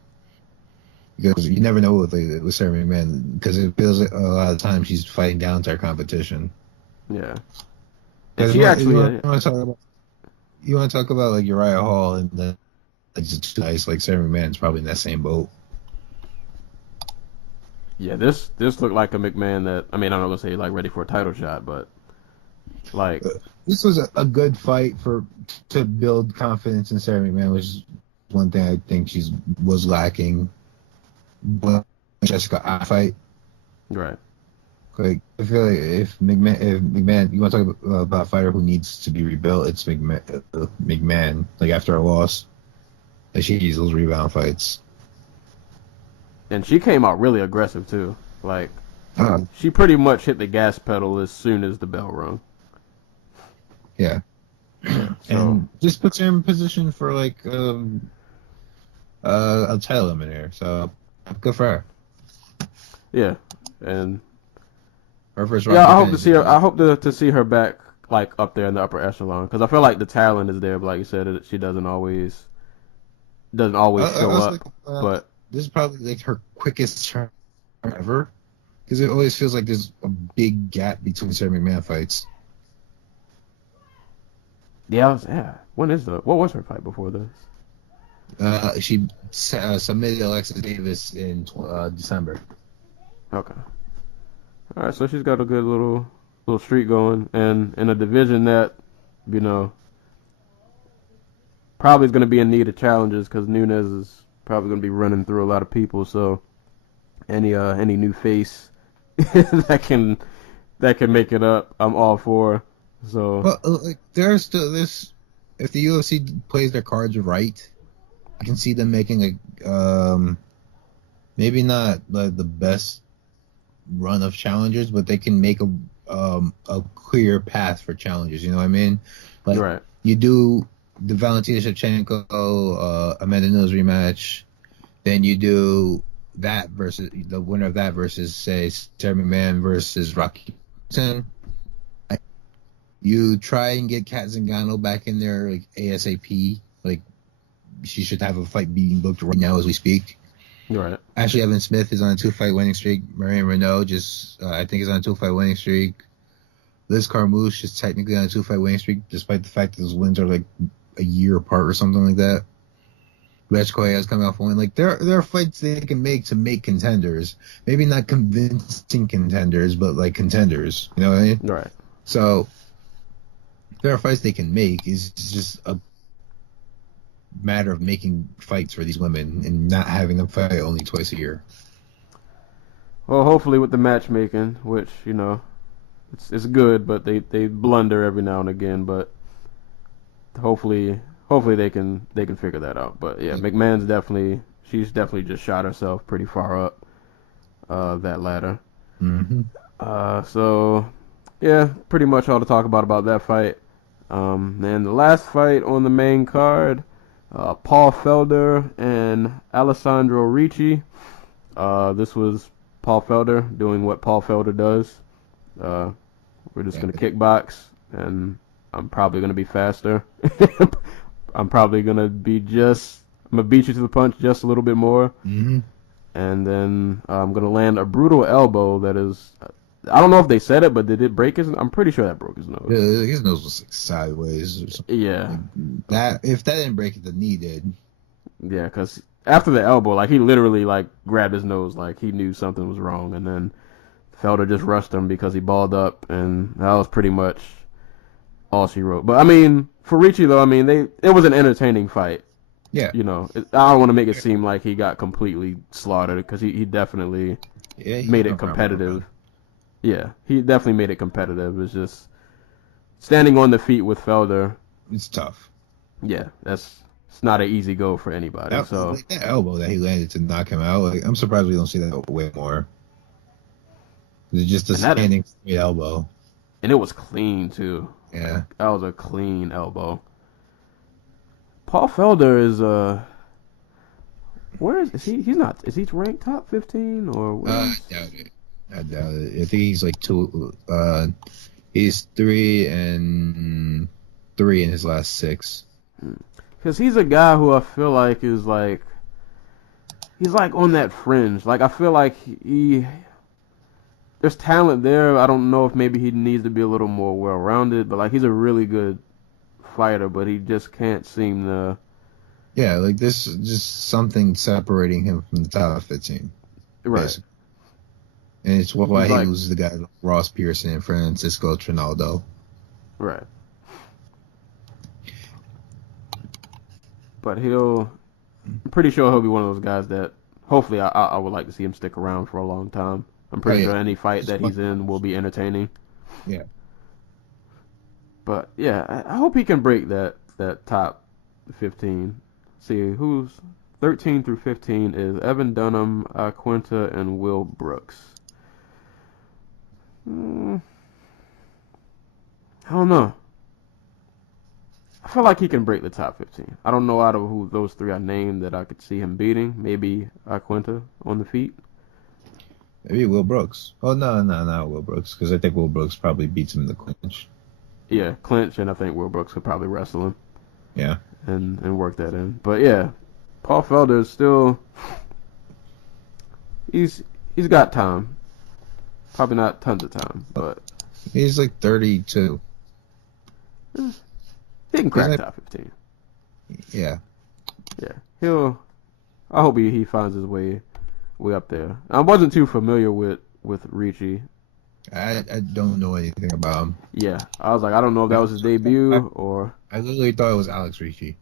Because you never know with Sarah McMahon, because it feels like a lot of times she's fighting down to her competition. Yeah. And she actually. You want to talk about like Uriah Hall and then it's nice, like Sarah McMahon's probably in that same boat. Yeah, this looked like a McMahon that, I mean, I'm not gonna say like ready for a title shot, but like this was a good fight to build confidence in Sarah McMahon, which is one thing I think was lacking. But Jessica fight, right? Like I feel like if McMahon, you want to talk about a fighter who needs to be rebuilt, it's McMahon. Like after a loss, like she needs those rebound fights. And she came out really aggressive too. Like she pretty much hit the gas pedal as soon as the bell rung. Yeah. And just puts her in position for like a title eliminator. So good for her. Yeah, and her first I hope to see her. I hope to see her back like up there in the upper echelon, because I feel like the talent is there, but like you said, she doesn't always show up. But this is probably like her quickest turn ever, because it always feels like there's a big gap between Sarah McMahon fights. Yeah. What was her fight before this? She submitted Alexis Davis in December. Okay. All right, so she's got a good little streak going, and in a division that, you know, probably is going to be in need of challenges, because Nunes is probably going to be running through a lot of people. So any new face that can make it up, I'm all for. So, but like there's still this. If the UFC plays their cards right, I can see them making maybe not the best run of challengers, but they can make a clear path for challengers. You know what I mean? Like right. You do the Valentina Shevchenko, Amanda Nunes rematch, then you do that versus the winner of that versus say Sarah McMahon versus Rocky Johnson. You try and get Kat Zingano back in there like ASAP. Like she should have a fight being booked right now as we speak. Right. Ashley Evans Smith is on a 2-fight winning streak. Marion Renault I think is on a 2-fight winning streak. Liz Carmouche is technically on a 2-fight winning streak, despite the fact that those wins are like a year apart or something like that. Reg Correa is coming off a win. Like there are fights they can make to make contenders. Maybe not convincing contenders, but like contenders. You know what I mean? Right. So there are fights they can make. It's just a matter of making fights for these women and not having them fight only twice a year. Well, hopefully with the matchmaking, which, you know, it's good, but they blunder every now and again. But hopefully they can figure that out. But yeah, McMahon's she's definitely just shot herself pretty far up that ladder. Mm-hmm. So yeah, pretty much all to talk about that fight. And the last fight on the main card, Paul Felder and Alessandro Ricci. This was Paul Felder doing what Paul Felder does. We're just going to kickbox, and I'm probably going to be faster. I'm going to beat you to the punch just a little bit more. Mm-hmm. And then I'm going to land a brutal elbow that is I don't know if they said it, but did it break his? I'm pretty sure that broke his nose. Yeah, his nose was like sideways or something. Yeah. That if that didn't break it, the knee did. Yeah, because after the elbow, like, he literally, like, grabbed his nose like he knew something was wrong, and then Felder just rushed him because he balled up, and that was pretty much all she wrote. But, I mean, for Ricci, though, I mean, it was an entertaining fight. Yeah. You know, I don't want to make it seem like he got completely slaughtered, because he definitely made it competitive. Yeah, he definitely made it competitive. It's just standing on the feet with Felder. It's tough. Yeah, it's not an easy go for anybody. Like that elbow that he landed to knock him out, like, I'm surprised we don't see that way more. It's just a standing straight elbow. And it was clean, too. Yeah. That was a clean elbow. Paul Felder is where is he? He's not. Is he ranked top 15 or? I doubt it. I think he's like he's 3-3 in his last 6. Because he's a guy who I feel like is like, he's like on that fringe. Like, I feel like there's talent there. I don't know if maybe he needs to be a little more well-rounded, but like, he's a really good fighter, but he just can't seem to. Yeah, like, this is just something separating him from the top 15. Right. Basically. And it's why he loses the guy like Ross Pearson and Francisco Trinaldo. Right. But I'm pretty sure he'll be one of those guys that hopefully I would like to see him stick around for a long time. I'm pretty sure any fight that he's in will be entertaining. Yeah. But yeah, I hope he can break that top 15. See, who's 13 through 15 is Evan Dunham, Quinta, and Will Brooks. I don't know. I feel like he can break the top 15. I don't know out of who those three I named that I could see him beating. Maybe Quinta on the feet. Maybe Will Brooks. Oh, no, not Will Brooks, because I think Will Brooks probably beats him in the clinch. Yeah, clinch, and I think Will Brooks could probably wrestle him. Yeah. And work that in. But yeah, Paul Felder is still, he's got time. Probably not tons of time, but he's like 32. He can crack top 15. Yeah. Yeah. I hope he finds his way up there. I wasn't too familiar with Ricci. I don't know anything about him. Yeah. I was like, I don't know if that was his debut or. I literally thought it was Alex Ricci.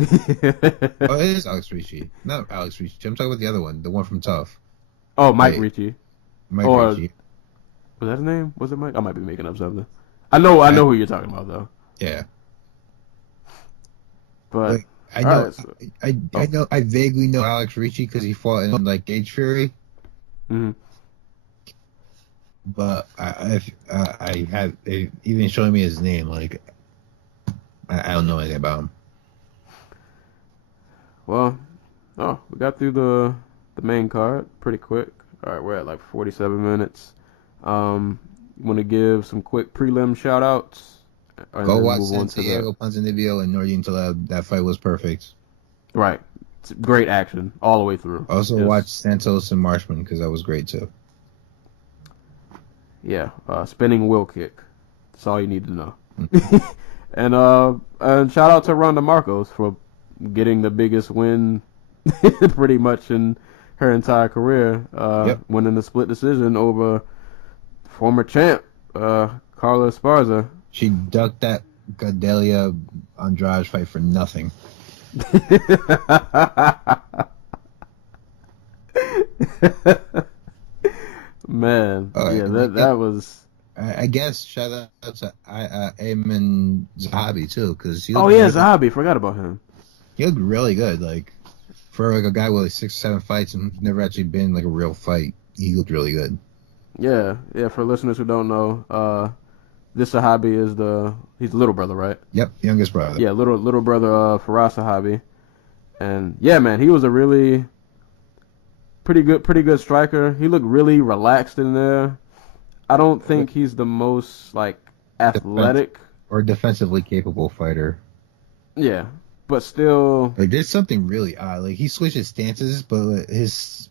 Oh, it is Alex Ricci. Not Alex Ricci. I'm talking about the other one, the one from Tough. Oh, Mike Ricci. Mike Ricci. Was that his name? Was it Mike? I might be making up something. I know who you're talking about though. Yeah. But like, I vaguely know Alex Ricci because he fought in like Gage Fury. Mm-hmm. But I have even showing me his name, like I don't know anything about him. Well, we got through the main card pretty quick. All right, we're at like 47 minutes. Want to give some quick prelim shout outs? Go watch Santiago Ponzinibbio and Nordine Taleb. That fight was perfect. Right. It's great action all the way through. Also watch Santos and Marshman because that was great too. Yeah, spinning wheel kick. That's all you need to know. And shout out to Ronda Marcos for getting the biggest win pretty much in her entire career. Winning the split decision over former champ Carla Esparza. She ducked that Gadelia Andrade fight for nothing. Man, that was. I guess shout out to Ayman Zahabi too, because Zahabi, forgot about him. He looked really good, like for like a guy with like 6 or 7 fights and never actually been like a real fight. He looked really good. Yeah. For listeners who don't know, this Zahabi is he's the little brother, right? Yep, youngest brother. Yeah, little brother Faraz Zahabi, and yeah, man, he was a really pretty good striker. He looked really relaxed in there. I don't think he's the most like athletic or defensively capable fighter. Yeah, but still, like there's something really odd. Like he switches stances, but his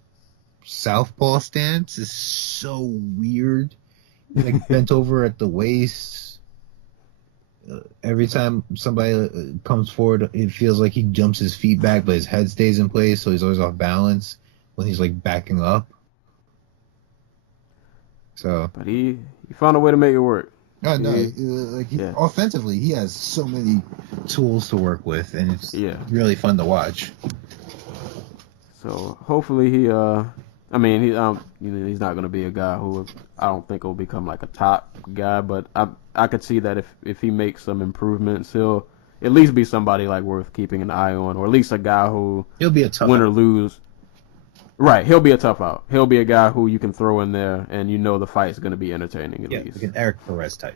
southpaw stance is so weird. like bent over at the waist. Every time somebody comes forward, it feels like he jumps his feet back, but his head stays in place, so he's always off balance when he's like backing up. So, But he found a way to make it work. Offensively, he has so many tools to work with, and it's really fun to watch. So hopefully he's not going to be a guy who I don't think will become like a top guy, but I could see that if he makes some improvements, he'll at least be somebody like worth keeping an eye on, or at least a guy who he'll be a tough win or lose. Right, he'll be a tough out. He'll be a guy who you can throw in there, and the fight's going to be entertaining at least. Like an Eric Perez type.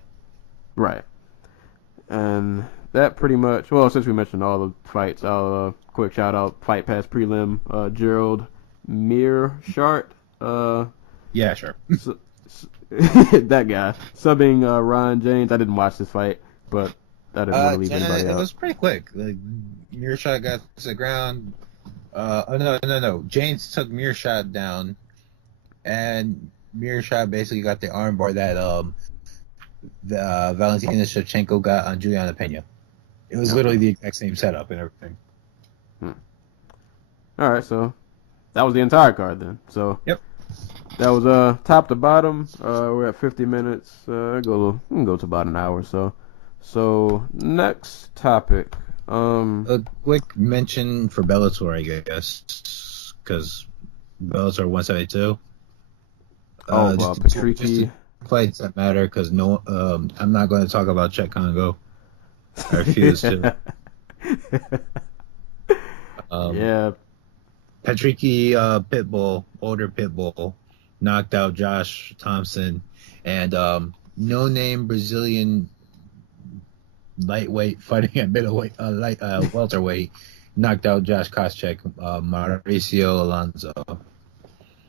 Right. And that pretty much, well, since we mentioned all the fights, I'll quick shout out Fight Pass prelim, Gerald Mearshart. Yeah, sure. That guy subbing Ryan James. I didn't watch this fight, but I didn't want to leave anybody out. It was pretty quick. Like, Mearshart got to the ground. No. James took Mearshart down, and Mearshart basically got the armbar that Valentina Shevchenko got on Juliana Pena. It was literally the exact same setup and everything. All right, so that was the entire card then. So yep, that was top to bottom. We're at 50 minutes. We can go to about an hour. So next topic. A quick mention for Bellator, I guess, because Bellator 172. Patrici. Fights that matter, because I'm not going to talk about Czech Congo. I refuse to. Yeah. Patricky older Pitbull, knocked out Josh Thompson, and no-name Brazilian lightweight fighting at middleweight, welterweight, knocked out Josh Koscheck, Mauricio Alonso.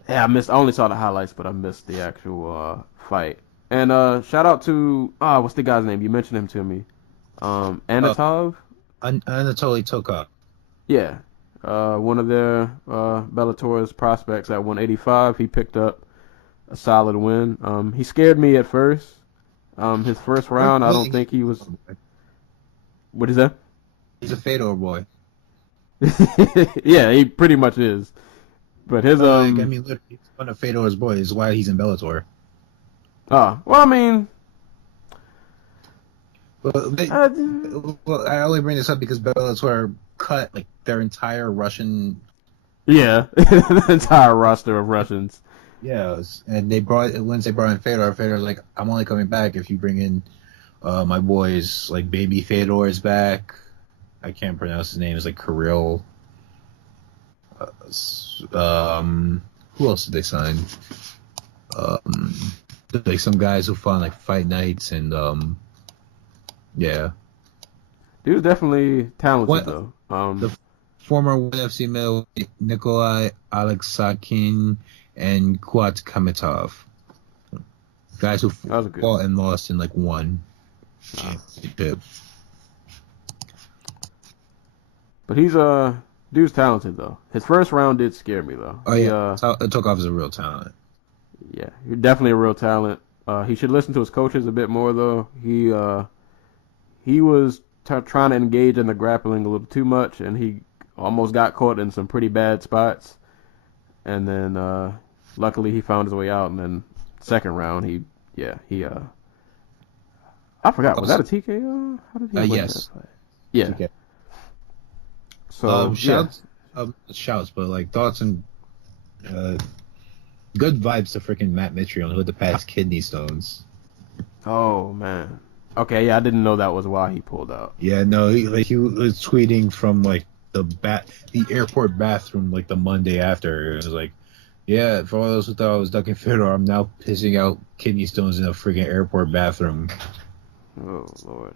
Yeah, I only saw the highlights, but I missed the actual fight. And shout out to what's the guy's name? You mentioned him to me. Anatov? Anatoly Tokov. Yeah. One of their Bellator's prospects at 185. He picked up a solid win. He scared me at first. His first round, I don't think he was. What is that? He's a Fedor boy. Yeah, he pretty much is. But his literally, he's one of Fedor's boys. Is why he's in Bellator. Well, I mean. Well, I only bring this up because Bellator cut like their entire Russian. Yeah, the entire roster of Russians. Yeah, and once they brought in Fedor, Fedor's like, I'm only coming back if you bring in my boys, like Baby Fedor is back. I can't pronounce his name. It's like Kirill. Who else did they sign? Like some guys who fought like Fight Nights and yeah. Dude's definitely talented though. The former UFC middleweight Nikolai Alexakin and Kuat Kamitov. Guys who fought and lost in like one championship. But he's dude's talented though. His first round did scare me though. Oh yeah, Tokov is a real talent. Yeah, you're definitely a real talent. He should listen to his coaches a bit more though. He was trying to engage in the grappling a little too much, and he almost got caught in some pretty bad spots. And then luckily he found his way out. And then second round, he I forgot, was that a TKO? How did he win yes. that fight? Yeah. TKO. So shouts, but like thoughts and good vibes to freaking Matt Mitrione who had the past kidney stones. Oh man. Okay, yeah, I didn't know that was why he pulled out. Yeah, no, he was tweeting from like the airport bathroom like the Monday after. It was like, yeah, for all those who thought I was ducking Fedor, I'm now pissing out kidney stones in a freaking airport bathroom. Oh Lord.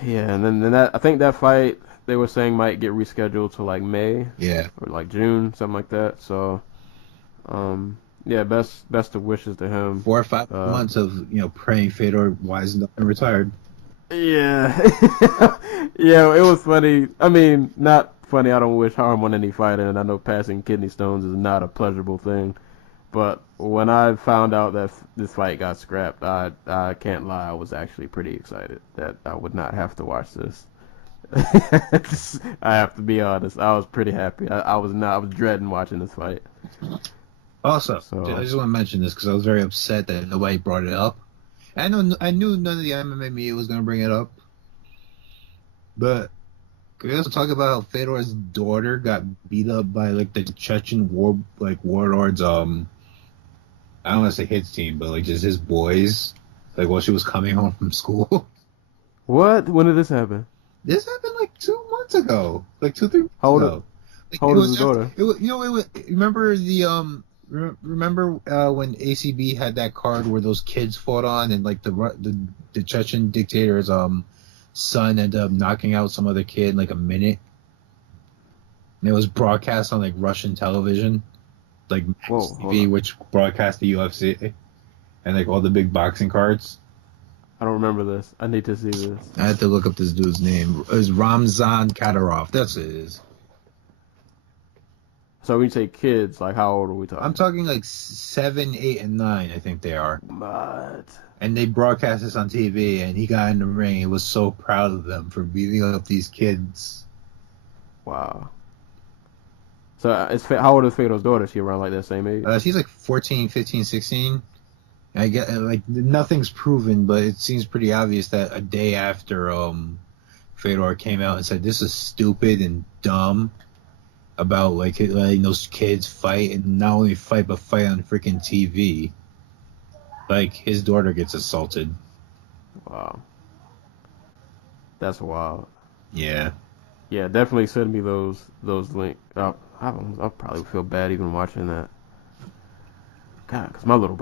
Yeah, and then that, I think that fight they were saying might get rescheduled to like May. Yeah. Or like June, something like that. So, yeah, best of wishes to him. 4 or 5 months of praying Fedor wisens up and retired. Yeah, yeah, it was funny. I mean, not funny. I don't wish harm on any fighter, and I know passing kidney stones is not a pleasurable thing. But when I found out that this fight got scrapped, I can't lie, I was actually pretty excited that I would not have to watch this. I have to be honest. I was pretty happy. I was dreading watching this fight. Also, So, I just want to mention this because I was very upset that nobody brought it up. I knew none of the MMA media was going to bring it up. But could we also talk about how Fedor's daughter got beat up by like the Chechen warlords? I don't want to say his team, but like just his boys. Like while she was coming home from school. what? When did this happen? This happened like 2 months ago, like 2-3 months How old, ago. Like, how old is his daughter? Remember the when ACB had that card where those kids fought on, and like the Chechen dictator's son ended up knocking out some other kid in like a minute, and it was broadcast on like Russian television, like Max TV, which broadcast the UFC and like all the big boxing cards. I don't remember this. I need to see this. I had to look up this dude's name. It was Ramzan Kadyrov. That's what it is. So when you say kids, like how old are we talking? I'm talking like 7, 8, and 9. I think they are. What? And they broadcast this on TV, and he got in the ring. He was so proud of them for beating up these kids. Wow. So how old is Fedor's daughter? Is she around like that same age? She's like 14, 15, 16. I get like nothing's proven, but it seems pretty obvious that a day after Fedor came out and said this is stupid and dumb about like letting those kids fight, and not only fight but fight on freaking TV. Like his daughter gets assaulted. Wow. That's wild. Yeah. Yeah, definitely send me those links. I'll probably feel bad even watching that. God, because one of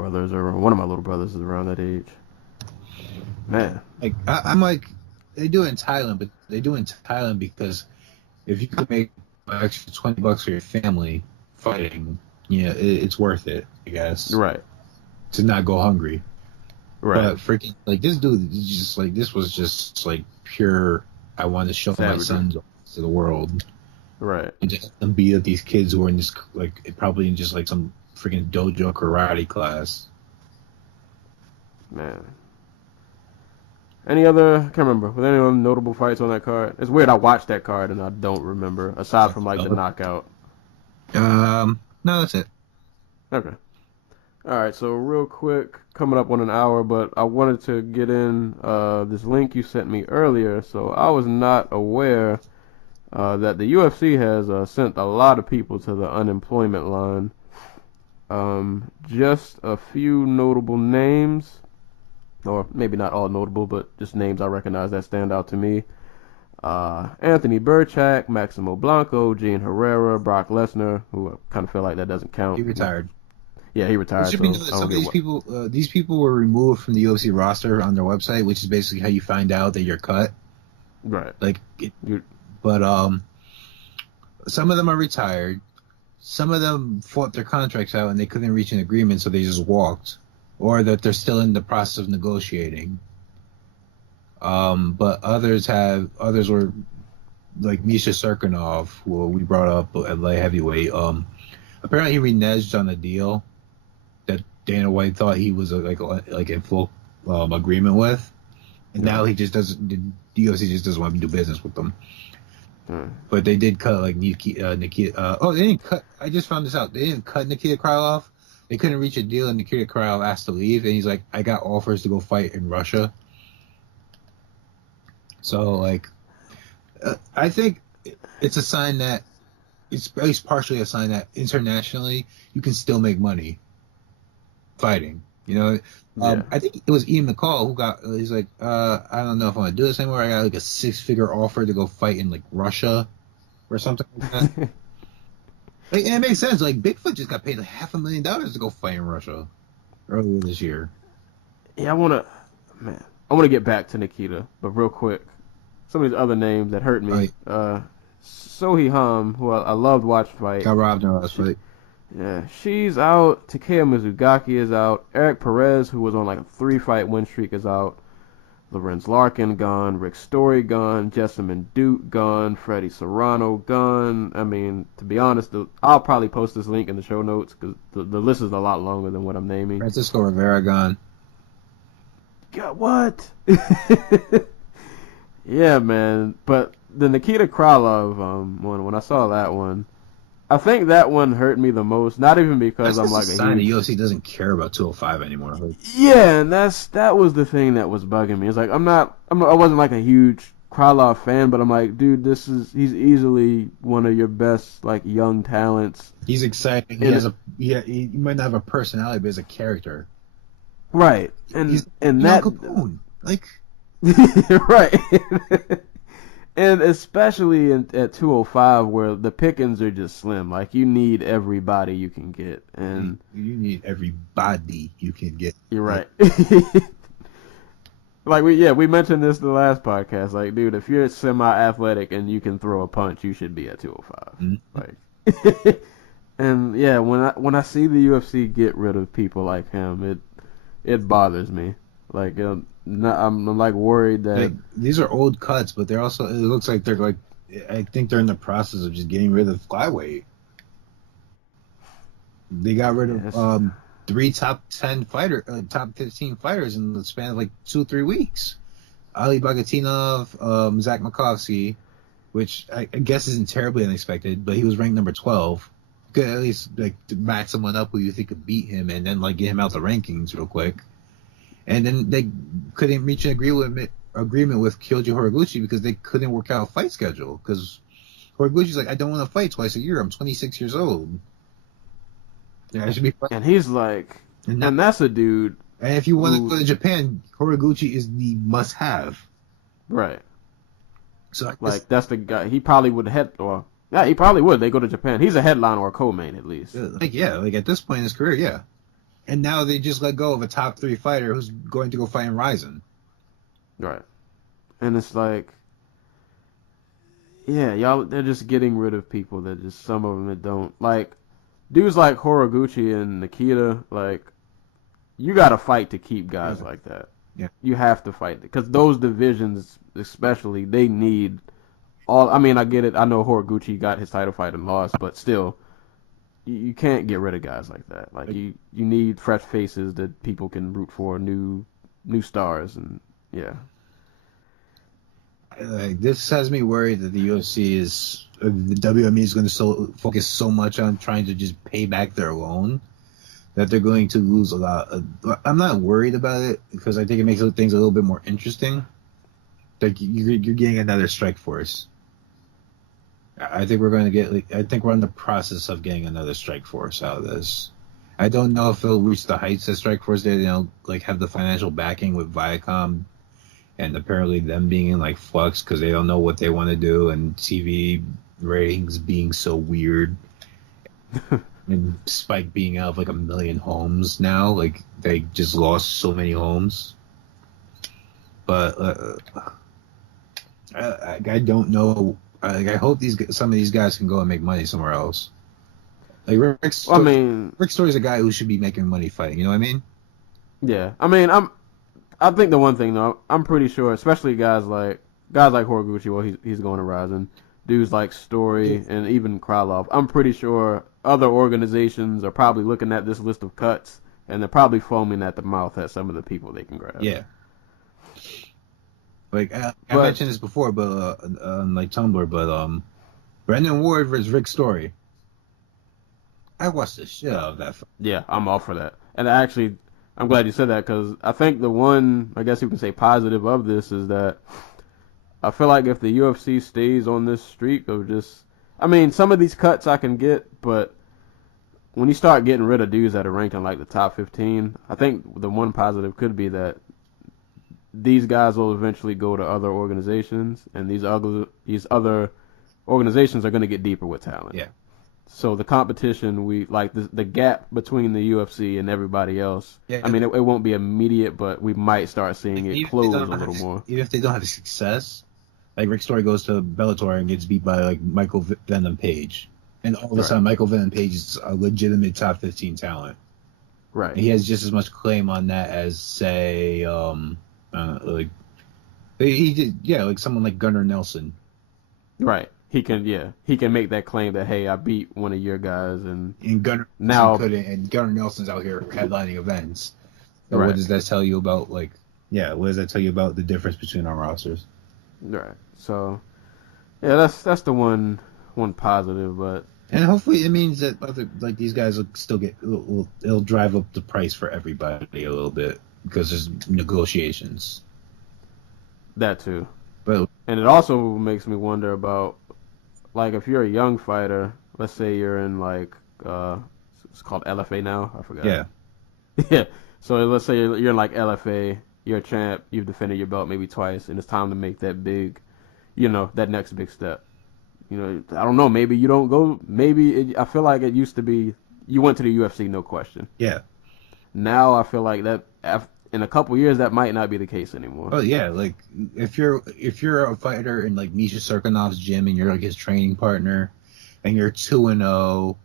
my little brothers is around that age. Man. Like I'm like, they do it in Thailand, but they do it in Thailand because if you could make an extra $20 for your family fighting, it's worth it, I guess. Right. To not go hungry. Right. But freaking like this dude is just like, this was just like pure, I want to show my sons to the world. Right. And just them beat up these kids who are in this like probably in just like some freaking dojo karate class. Man. Any other? I can't remember. Was there any other notable fights on that card? It's weird. I watched that card and I don't remember aside from like the knockout. No, that's it. Okay. All right. So real quick, coming up on an hour, but I wanted to get in this link you sent me earlier. So I was not aware that the UFC has sent a lot of people to the unemployment line. Just a few notable names, or maybe not all notable, but just names I recognize that stand out to me. Anthony Burchak, Maximo Blanco, Gene Herrera, Brock Lesnar, who I kind of feel like that doesn't count. He retired. Yeah, he retired. Some of these people were removed from the UFC roster on their website, which is basically how you find out that you're cut. Right. But some of them are retired. Some of them fought their contracts out and they couldn't reach an agreement, so they just walked, or that they're still in the process of negotiating. But others were like Misha Serkinov, who we brought up at light heavyweight. Apparently he reneged on a deal that Dana White thought he was like in full agreement with, and now he just doesn't. The UFC just doesn't want to do business with them. But they did cut like Nikita. They didn't cut. I just found this out. They didn't cut Nikita Krylov. They couldn't reach a deal, and Nikita Krylov asked to leave. And he's like, "I got offers to go fight in Russia." So like, I think it's a sign that it's at least partially a sign that internationally you can still make money fighting. I think it was Ian McCall he's like, I don't know if I want to do this anymore. I got like a 6-figure offer to go fight in like Russia or something like that. And it makes sense. Like Bigfoot just got paid like $500,000 to go fight in Russia earlier this year. Yeah, I want to get back to Nikita, but real quick, some of these other names that hurt me. Right. Sohee Ham, who I loved watching fight. Got robbed in the last fight. Yeah, she's out. Takeya Mizugaki is out. Eric Perez, who was on like a 3-fight win streak, is out. Lorenz Larkin gone, Rick Story gone, Jessamine Duke gone, Freddie Serrano gone. I mean, to be honest, I'll probably post this link in the show notes because the list is a lot longer than what I'm naming. Francisco Rivera gone. God, what? Yeah, man. But the Nikita Krylov one, when I saw that one, I think that one hurt me the most. Not even because I'm like a sign huge... the UFC doesn't care about 205 anymore. Like, Yeah, and that was the thing that was bugging me. It's like I wasn't like a huge Krylov fan, but I'm like, dude, he's easily one of your best like young talents. he's exciting. He might not have a personality, but he's a character. Right, He's that Capone. Like, right. And especially at 205 where the pickings are just slim. Like, you need everybody you can get. And you need everybody you can get. you're right. Like, we mentioned this the last podcast. Like, dude, if you're semi-athletic and you can throw a punch, you should be at 205. Like, and yeah, when I see the UFC get rid of people like him, it bothers me. Like, I'm like worried that Like, these are old cuts, but they're also. It looks like they're like. I think they're in the process of just getting rid of flyweight. They got rid of 3 top 10 top 15 fighters in the span of like 2-3 weeks. Ali Bagatinov, Zach Makovsky, which I guess isn't terribly unexpected, but he was ranked number 12. You could at least like match someone up who you think could beat him, and then like get him out the rankings real quick. And then they couldn't reach an agreement with Kyoji Horiguchi because they couldn't work out a fight schedule. Because Horiguchi's like, I don't want to fight twice a year. I'm 26 years old. Yeah, I should be fighting. And he's like, and that's a dude. And if you want to go to Japan, Horiguchi is the must-have. Right. So like, that's the guy. He probably would he probably would. They go to Japan. He's a headline or a co-main at least. Like at this point in his career, yeah. And now they just let go of a top 3 fighter who's going to go fight in Ryzen. Right. And it's like, yeah, y'all, they're just getting rid of people that just, some of them that don't. Like, dudes like Horiguchi and Nikita, like, you got to fight to keep guys like that. Yeah. You have to fight. Because those divisions, especially, they need all. I mean, I get it. I know Horiguchi got his title fight and lost, but still. You can't get rid of guys like that. Like, you need fresh faces that people can root for, new stars, and yeah. Like, this has me worried that the UFC the WME is going to focus so much on trying to just pay back their loan that they're going to lose a lot. I'm not worried about it because I think it makes things a little bit more interesting. Like, you're getting another strike force. I think we're going to get. I think we're in the process of getting another strike force out of this. I don't know if they'll reach the heights that strike force did. Like have the financial backing with Viacom, and apparently them being in like flux because they don't know what they want to do, and TV ratings being so weird, and Spike being out of like 1 million homes now. Like they just lost so many homes. But I don't know. I hope some of these guys can go and make money somewhere else. Like Rick Story's a guy who should be making money fighting. You know what I mean? Yeah. I mean, I think the one thing though, I'm pretty sure, especially guys like Horiguchi, well, he's going to Ryzen. Dudes like Story and even Krylov. I'm pretty sure other organizations are probably looking at this list of cuts and they're probably foaming at the mouth at some of the people they can grab. Yeah. Like I mentioned this before, but on like Tumblr, but Brendan Ward versus Rick Story. I watched the shit out of that. Yeah, I'm all for that. And actually, I'm glad you said that because I think the one, I guess you can say, positive of this is that I feel like if the UFC stays on this streak of just, I mean, some of these cuts I can get, but when you start getting rid of dudes that are ranked in like the top 15, I think the one positive could be that these guys will eventually go to other organizations, and these other organizations are going to get deeper with talent. Yeah. So the competition, we like the gap between the UFC and everybody else. Yeah, I mean, it won't be immediate, but we might start seeing it close a little more. Even if they don't have success, like Rick Story goes to Bellator and gets beat by like Michael Venom Page, and all of a sudden Michael Venom Page is a legitimate top 15 talent. Right. And he has just as much claim on that as say like He did, yeah, like someone like Gunnar Nelson. Right. He can make that claim that, hey, I beat one of your guys, and Gunnar now Nelson couldn't, and Gunnar Nelson's out here headlining events. So right. what does that tell you about, like, what does that tell you about the difference between our rosters? Right. So, yeah, that's the one positive, but. And hopefully it means that other, like, these guys will still it'll drive up the price for everybody a little bit because there's negotiations. That too. But and it also makes me wonder about, like, if you're a young fighter, let's say you're in, like, it's called LFA now, I forgot. yeah. Yeah. So let's say you're in, like, LFA, you're a champ, you've defended your belt maybe twice, and it's time to make that big, that next big step. I don't know, maybe you don't go, I feel like it used to be, you went to the UFC, no question. Yeah. Now I feel like that, in a couple years, that might not be the case anymore. Oh yeah, like if you're a fighter in like Misha Serkinov's gym and you're like his training partner, and you're 2-0,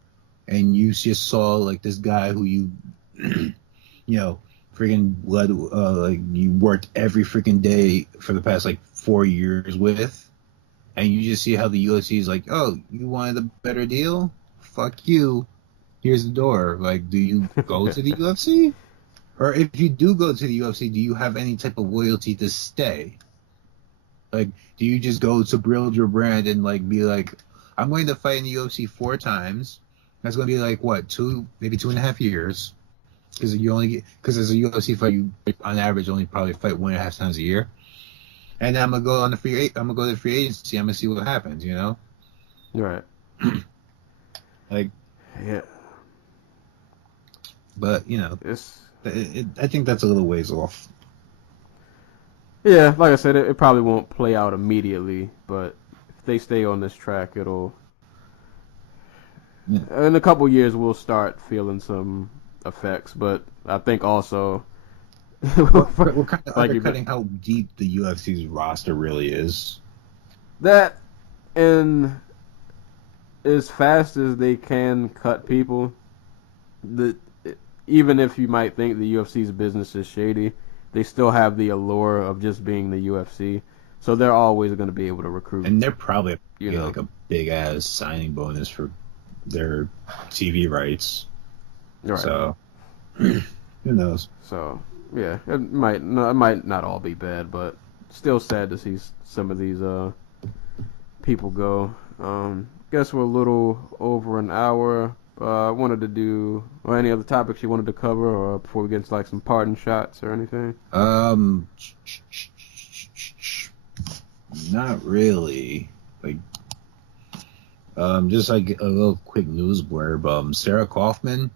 and you just saw like this guy who you, freaking like you worked every freaking day for the past like 4 years with, and you just see how the UFC is like, oh, you wanted a better deal? Fuck you. Here's the door. Like, do you go to the UFC? Or if you do go to the UFC, do you have any type of loyalty to stay? Like, do you just go to build your brand and, like, be like, I'm going to fight in the UFC 4 times. That's going to be, like, what, 2.5 years? Because as a UFC fight, you, on average, only probably fight 1.5 times a year. And then I'm going to go to the free agency. I'm going to see what happens, Right. Like, yeah. But, I think that's a little ways off. Yeah, like I said, it probably won't play out immediately, but if they stay on this track, it'll. Yeah. In a couple years, we'll start feeling some effects, but I think also. we're kind of undercutting how deep the UFC's roster really is. That, and as fast as they can cut people, even if you might think the UFC's business is shady, they still have the allure of just being the UFC. So they're always going to be able to recruit. And they're probably like a big ass signing bonus for their TV rights. Right. So who knows? So yeah, it might not all be bad, but still sad to see some of these people go. Guess we're a little over an hour. Wanted to do any other topics you wanted to cover, or before we get into like some parting shots or anything? Not really. Like, just like a little quick news blurb. Sarah Kaufman,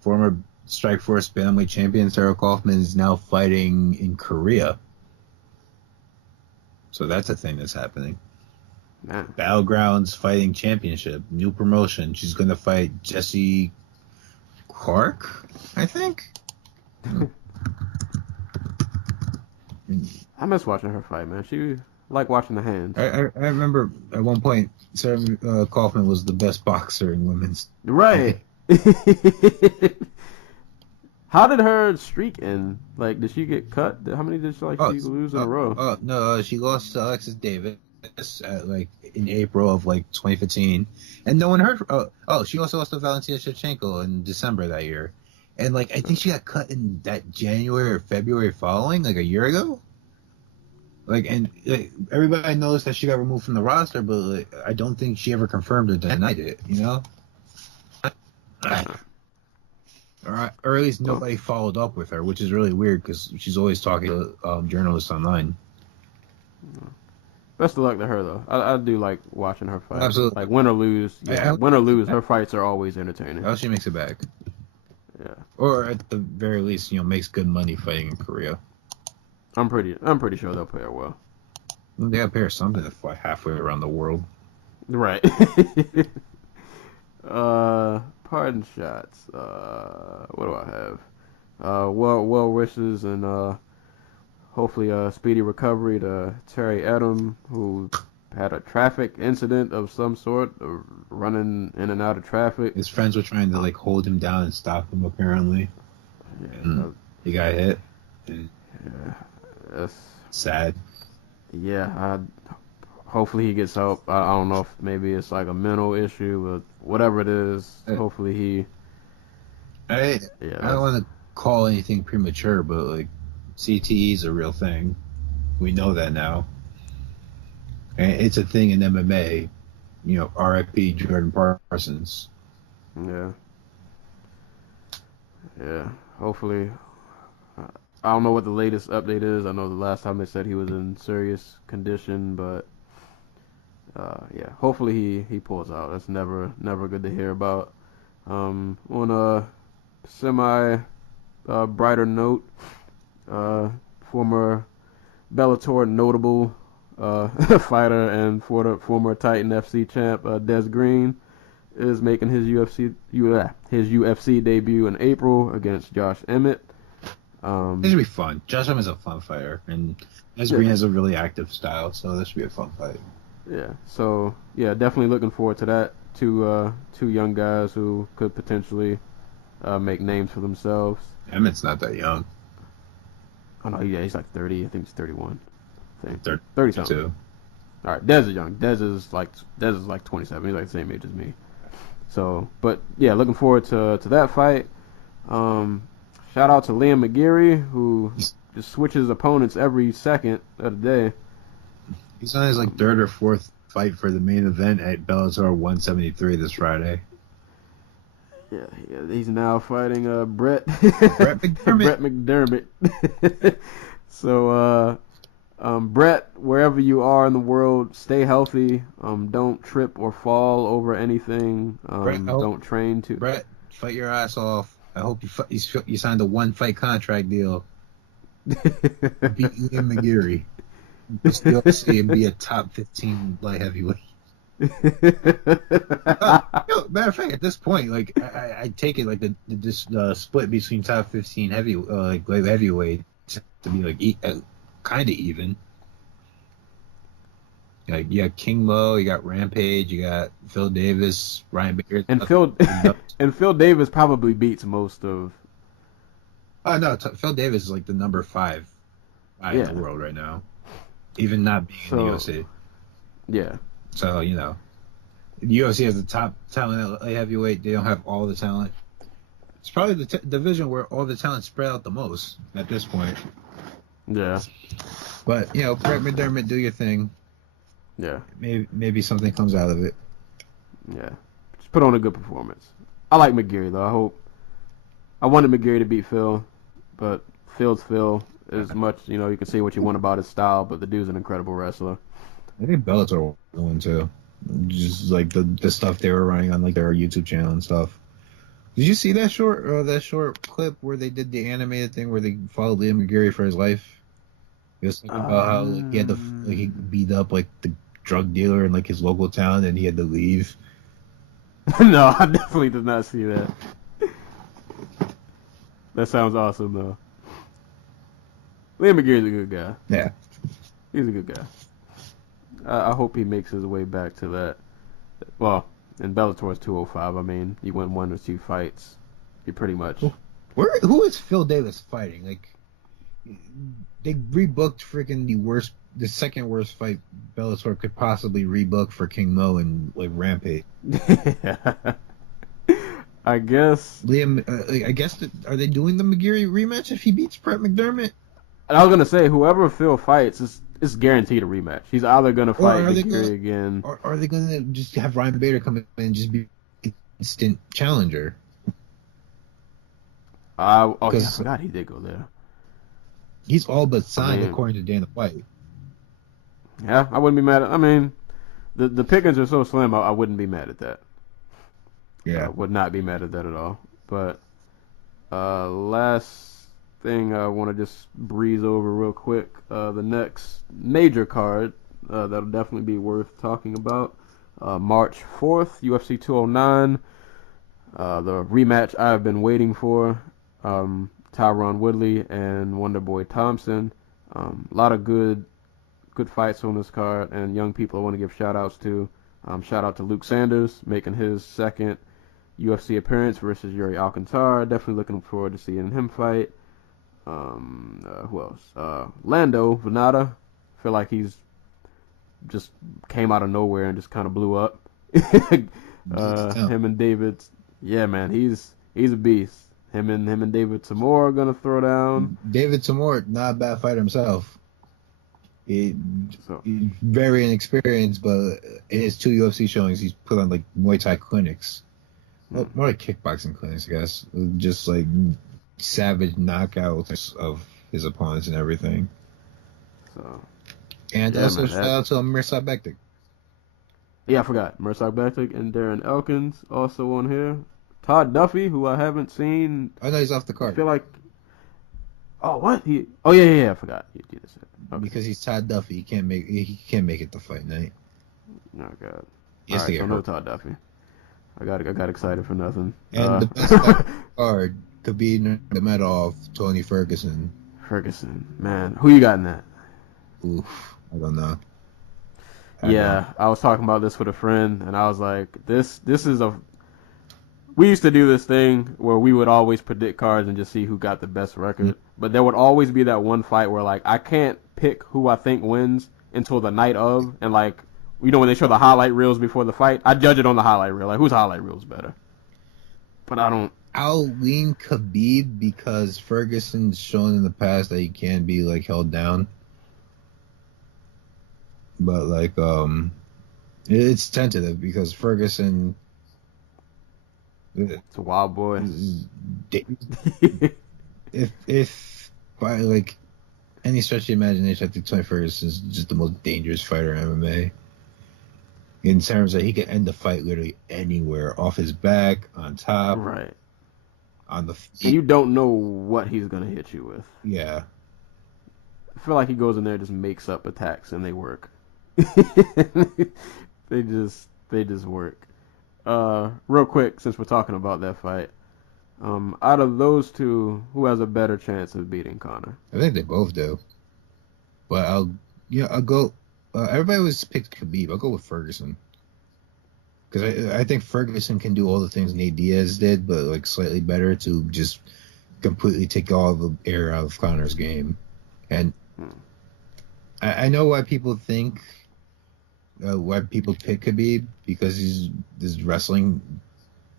former Strikeforce Bantamweight champion Sarah Kaufman, is now fighting in Korea. So that's a thing that's happening. Man. Battlegrounds Fighting Championship, new promotion. She's going to fight Jessie Clark, I think. I miss watching her fight, man. She like watching the hands. I remember at one point Sarah Kaufman was the best boxer in women's. Right. How did her streak end? Like, did she get cut? How many did she lose in a row? No, she lost to Alexis Davis like in April of like 2015, and no one heard. She also lost to Valentina Shevchenko in December that year, and like I think she got cut in that January or February following, like a year ago. Like, and like, everybody knows that she got removed from the roster, but like, I don't think she ever confirmed or denied it. Or at least nobody followed up with her, which is really weird because she's always talking to journalists online. Best of luck to her, though. I do like watching her fight. Absolutely. Like, win or lose. Yeah, win or lose, her fights are always entertaining. Oh, she makes it back. Yeah. Or at the very least, makes good money fighting in Korea. I'm pretty sure they'll pay her well. They gotta pay her something to fly halfway around the world. Right. Pardon shots. What do I have? Well wishes and hopefully speedy recovery to Terry Adam, who had a traffic incident of some sort, running in and out of traffic. His friends were trying to like hold him down and stop him apparently. Yeah, and he got hit. And yeah, that's sad. yeah, hopefully he gets help. I don't know if maybe it's like a mental issue, but whatever it is, hopefully he. I Yeah, I don't want to call anything premature, but like CTE is a real thing. We know that now, and it's a thing in MMA. You know, R.I.P. Jordan Parsons. yeah, yeah. Hopefully, I don't know what the latest update is. I know the last time they said he was in serious condition, but yeah, hopefully he pulls out. That's never good to hear about. On a semi brighter note, former Bellator notable fighter and former Titan FC champ Des Green is making his UFC debut in April against Josh Emmett. This should be fun. Josh Emmett is a fun fighter, and Des Green has a really active style, so this should be a fun fight. Yeah, so yeah, definitely looking forward to that. Two young guys who could potentially make names for themselves. Emmett's not that young. Oh no, yeah, he's like 30. I think he's 31. I think 30 something. 32. All right, Dez is young. Dez is like 27. He's like the same age as me. So, but yeah, looking forward to that fight. Shout out to Liam McGeary, who just switches opponents every second of the day. He's on his like third or fourth fight for the main event at Bellator 173 this Friday. Yeah, he's now fighting Brett McDermott. McDermott. So, Brett, wherever you are in the world, stay healthy. Don't trip or fall over anything. Don't train too. Brett, fight your ass off. I hope you signed a one-fight contract deal. Beat Liam McGeary. Still see him be a top 15 light heavyweight. Matter of fact, at this point, like I take it like this split between top 15 light heavyweight to be like kind of even. Like you got King Mo, you got Rampage, you got Phil Davis, Ryan Baker, and Phil Davis probably beats most of. Oh no, Phil Davis is like the number 5 guy in the world right now, even not being in the UFC. Yeah. So the UFC has the top talent at heavyweight. They don't have all the talent. It's probably the division where all the talent spread out the most at this point. Yeah. But Brett McDermott, do your thing. Yeah. Maybe something comes out of it. Yeah. Just put on a good performance. I like McGeary though. I wanted McGeary to beat Phil, but Phil's Phil. As much you can say what you want about his style, but the dude's an incredible wrestler. I think Bellator won too. Just like the stuff they were running on like their YouTube channel and stuff. Did you see that short clip where they did the animated thing where they followed Liam McGeary for his life? He was talking about how he had he beat up like the drug dealer in like his local town and he had to leave. No, I definitely did not see that. That sounds awesome though. Liam McGeary's a good guy. Yeah, he's a good guy. I hope he makes his way back to that. Well, in Bellator's 205, I mean, you win 1 or 2 fights, you pretty much. Who is Phil Davis fighting? Like, they rebooked freaking the second worst fight Bellator could possibly rebook for King Mo and like Rampage. I guess. Liam, are they doing the McGeary rematch if he beats Brett McDermott? I was gonna say whoever Phil fights is guaranteed a rematch. He's either gonna fight McGeary again, or are they gonna just have Ryan Bader come in and just be instant challenger? I forgot he did go there. He's all but signed according to Dana White. Yeah, I wouldn't be mad at. I mean, the pickings are so slim. I wouldn't be mad at that. Yeah, I would not be mad at that at all. But last thing I want to just breeze over real quick. The next major card that'll definitely be worth talking about. March 4th, UFC 209. The rematch I've been waiting for. Tyron Woodley and Wonderboy Thompson. A lot of good fights on this card, and young people I want to give shout outs to. Shout out to Luke Sanders making his second UFC appearance versus Yuri Alcantara. Definitely looking forward to seeing him fight. Who else? Lando Venata feel like he's just came out of nowhere and just kind of blew up. Him and David, yeah, man, he's a beast. Him and David Tamor are gonna throw down. David Tamor, not a bad fighter himself. He's very inexperienced, but in his 2 UFC showings, he's put on like Muay Thai clinics, more like kickboxing clinics, I guess. Just like savage knockouts of his opponents and everything. So, and yeah, also man, shout out to Mirsad Bektik. Yeah, I forgot. Mirsad Bektik and Darren Elkins also on here. Todd Duffy, who I haven't seen. I know he's off the card. I feel like. Oh, what? Oh, yeah, I forgot. He just said. Okay. Because he's Todd Duffy, he can't make it to Fight Night. Oh God. Yes, All right, so no Todd Duffy. I got excited for nothing. And the best card could be Nurmagomedov, Tony Ferguson. Ferguson, man, who you got in that? Oof, I don't know. I was talking about this with a friend, and I was like, this is a. We used to do this thing where we would always predict cards and just see who got the best record. Mm-hmm. But there would always be that one fight where, like, I can't pick who I think wins until the night of. And, like, you know, when they show the highlight reels before the fight, I judge it on the highlight reel. Like, whose highlight reel is better? But I don't. I'll lean Khabib because Ferguson's shown in the past that he can be, like, held down. But, like, it's tentative because Ferguson... It's a wild boy. if by like any stretch of the imagination, I think Tony Ferguson is just the most dangerous fighter in MMA. In terms of he can end the fight literally anywhere, off his back, on top, right, on the feet. And you don't know what he's gonna hit you with. Yeah, I feel like he goes in there and just makes up attacks and they work. they just work. Real quick, since we're talking about that fight, out of those two, who has a better chance of beating Conor? I think they both do. But I'll go. Everybody always picked Khabib. I'll go with Ferguson because I think Ferguson can do all the things Nate Diaz did, but like slightly better to just completely take all the air out of Conor's game. And I know why people think. Why people pick Khabib because he's this wrestling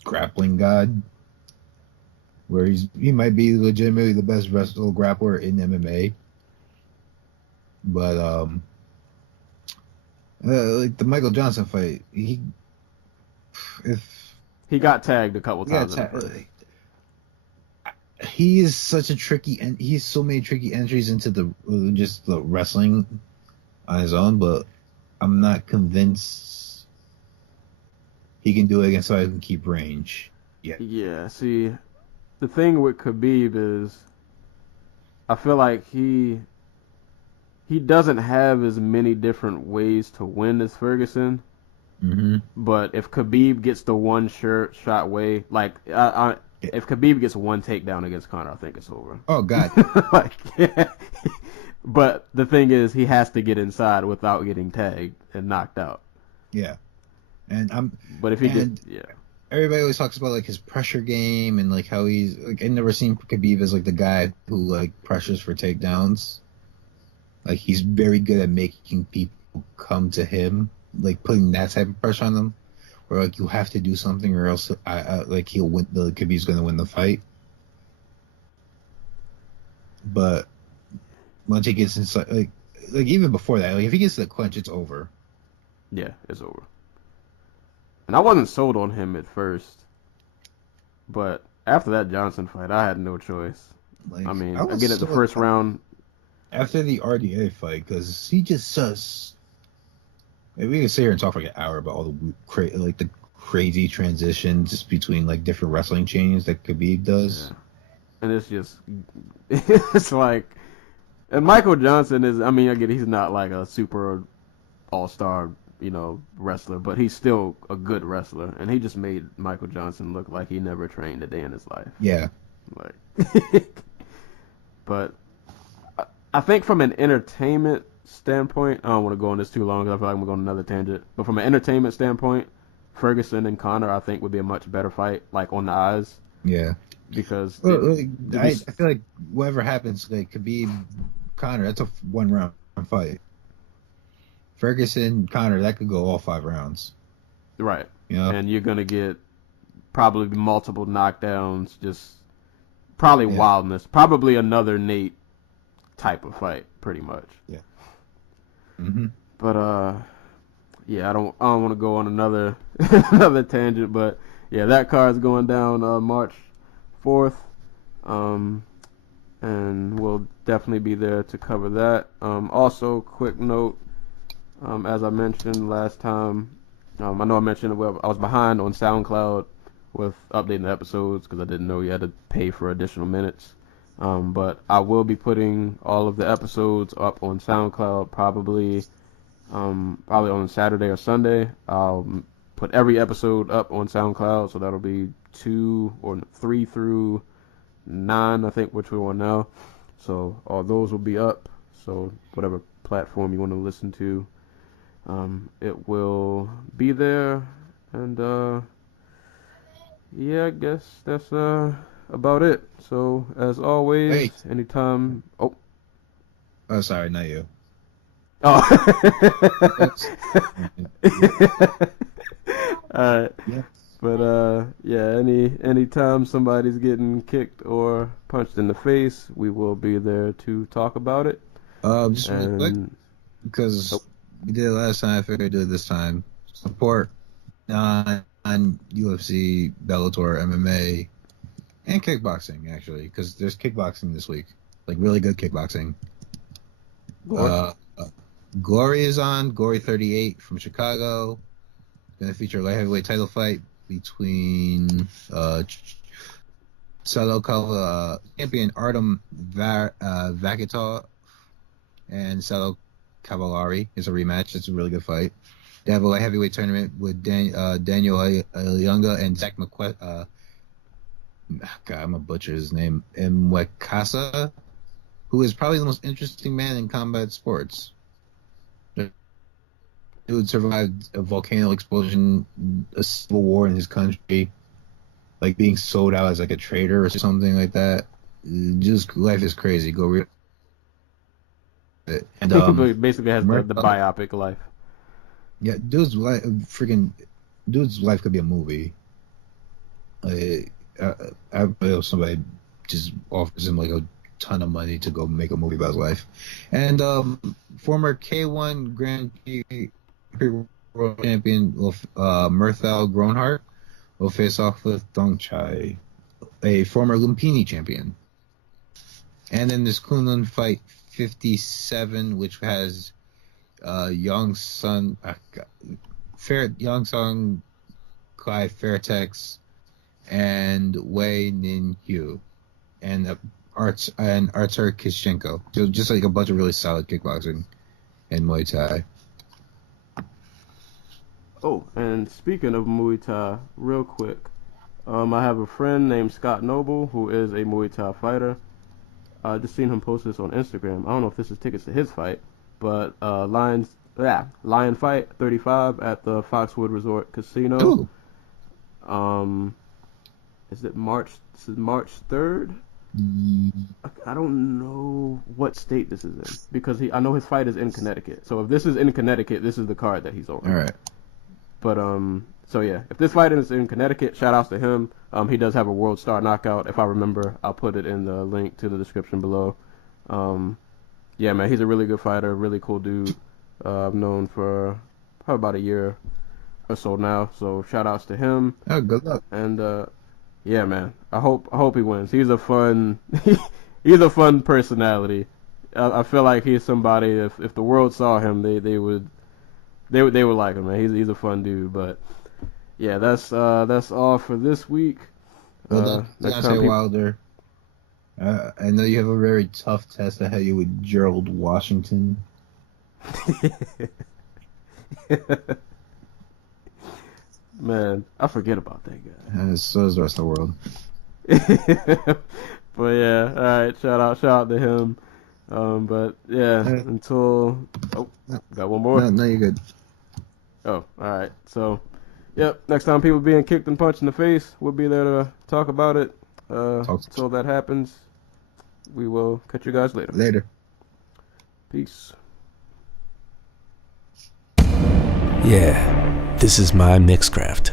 grappling god, where he might be legitimately the best grappler in MMA. But like the Michael Johnson fight, he got tagged a couple times. He is such a tricky and he's so many tricky entries into the wrestling on his own, but I'm not convinced he can do it against somebody who can keep range. Yeah, see, the thing with Khabib is I feel like he doesn't have as many different ways to win as Ferguson. Mm-hmm. But if Khabib gets the one shot way, like if Khabib gets one takedown against Conor, I think it's over. Oh God! Yeah. But the thing is, he has to get inside without getting tagged and knocked out. Yeah, But if he did, everybody always talks about like his pressure game and like how he's like. I've never seen Khabib as like the guy who like pressures for takedowns. Like he's very good at making people come to him, like putting that type of pressure on them, where like you have to do something or else like he'll win. Khabib's gonna win the fight. But once he gets inside, like even before that, like if he gets to the clinch, it's over. Yeah, it's over. And I wasn't sold on him at first, but after that Johnson fight, I had no choice. Like, I mean, again at the first round. After the RDA fight, because he just says, maybe we can sit here and talk for like an hour about all the crazy transitions between like different wrestling chains that Khabib does. Yeah. And it's like, and Michael Johnson is, I mean, I get he's not like a super all-star, wrestler, but he's still a good wrestler, and he just made Michael Johnson look like he never trained a day in his life. Yeah. Like, but I think from an entertainment standpoint, I don't want to go on this too long because I feel like I'm going on another tangent, but from an entertainment standpoint, Ferguson and Conor, I think, would be a much better fight, like on the eyes. Yeah. Because I feel like whatever happens, like Khabib, Conor, that's a one-round fight. Ferguson, Connor, that could go all 5 rounds. Right. You know? And you're going to get probably multiple knockdowns, just probably wildness. Probably another Nate type of fight, pretty much. Yeah. Mm-hmm. But, yeah, I don't want to go on another another tangent, but, yeah, that card's going down March 4th. And we'll definitely be there to cover that. Also, quick note, as I mentioned last time, I know I mentioned I was behind on SoundCloud with updating the episodes because I didn't know you had to pay for additional minutes. But I will be putting all of the episodes up on SoundCloud probably on Saturday or Sunday. I'll put every episode up on SoundCloud, so that'll be 2 or 3 through 9, I think, which we're on now. So all those will be up. So whatever platform you want to listen to, it will be there. And yeah, I guess that's about it. So as always, anytime. Oh, sorry, not you. Oh. All right. Yeah. But yeah, anytime somebody's getting kicked or punched in the face, we will be there to talk about it. Just real quick, because we did it last time, I figured I'd do it this time. Support on UFC, Bellator, MMA, and kickboxing, actually, because there's kickboxing this week, like really good kickboxing. Glory is on, Glory 38 from Chicago. Going to feature a light heavyweight title fight between champion Artem Vakitov and Salo Cavallari. It's a rematch. It's a really good fight. They have a light heavyweight tournament with Daniel Ayunga and Zach God, I'm gonna butcher his name. Mwekasa, who is probably the most interesting man in combat sports. Dude survived a volcano explosion, a civil war in his country, like being sold out as like a traitor or something like that. Just life is crazy. Go real. And basically has the biopic life. Yeah, dude's life could be a movie. I hope somebody just offers him like a ton of money to go make a movie about his life. And former K1 Grand Prix World Champion Murthal Groenhart will face off with Dong Chai, a former Lumpini champion. And then there's Kunlun Fight 57, which has Yongsung Kai Fairtex and Wei Nin Hyu and Artur Kishenko. So just like a bunch of really solid kickboxing and Muay Thai. Oh, and speaking of Muay Thai, real quick, I have a friend named Scott Noble who is a Muay Thai fighter. I just seen him post this on Instagram. I don't know if this is tickets to his fight, but Lion Fight 35 at the Foxwood Resort Casino. Ooh. Is it March? This is March 3rd. I don't know what state this is in because I know his fight is in Connecticut. So if this is in Connecticut, this is the card that he's on. All right. But so yeah, if this fight is in Connecticut, shout outs to him. He does have a World Star knockout. If I remember, I'll put it in the link to the description below. Yeah, man, he's a really good fighter, really cool dude. I've known for probably about a year or so now. So shout outs to him. Oh, good luck. And yeah, man, I hope he wins. He's a fun personality. I feel like he's somebody. If the world saw him, they would like him, man. He's a fun dude. But yeah, that's all for this week. Well, Deontay Wilder. I know you have a very tough test ahead of you with Gerald Washington. Man, I forget about that guy. And so does the rest of the world. But yeah, all right. Shout out to him. But yeah, until got one more. No, you're good. Oh, all right. So, yep. Next time people being kicked and punched in the face, we'll be there to talk about it. Until that happens, we will catch you guys later. Later. Peace. Yeah, this is my Mixcraft.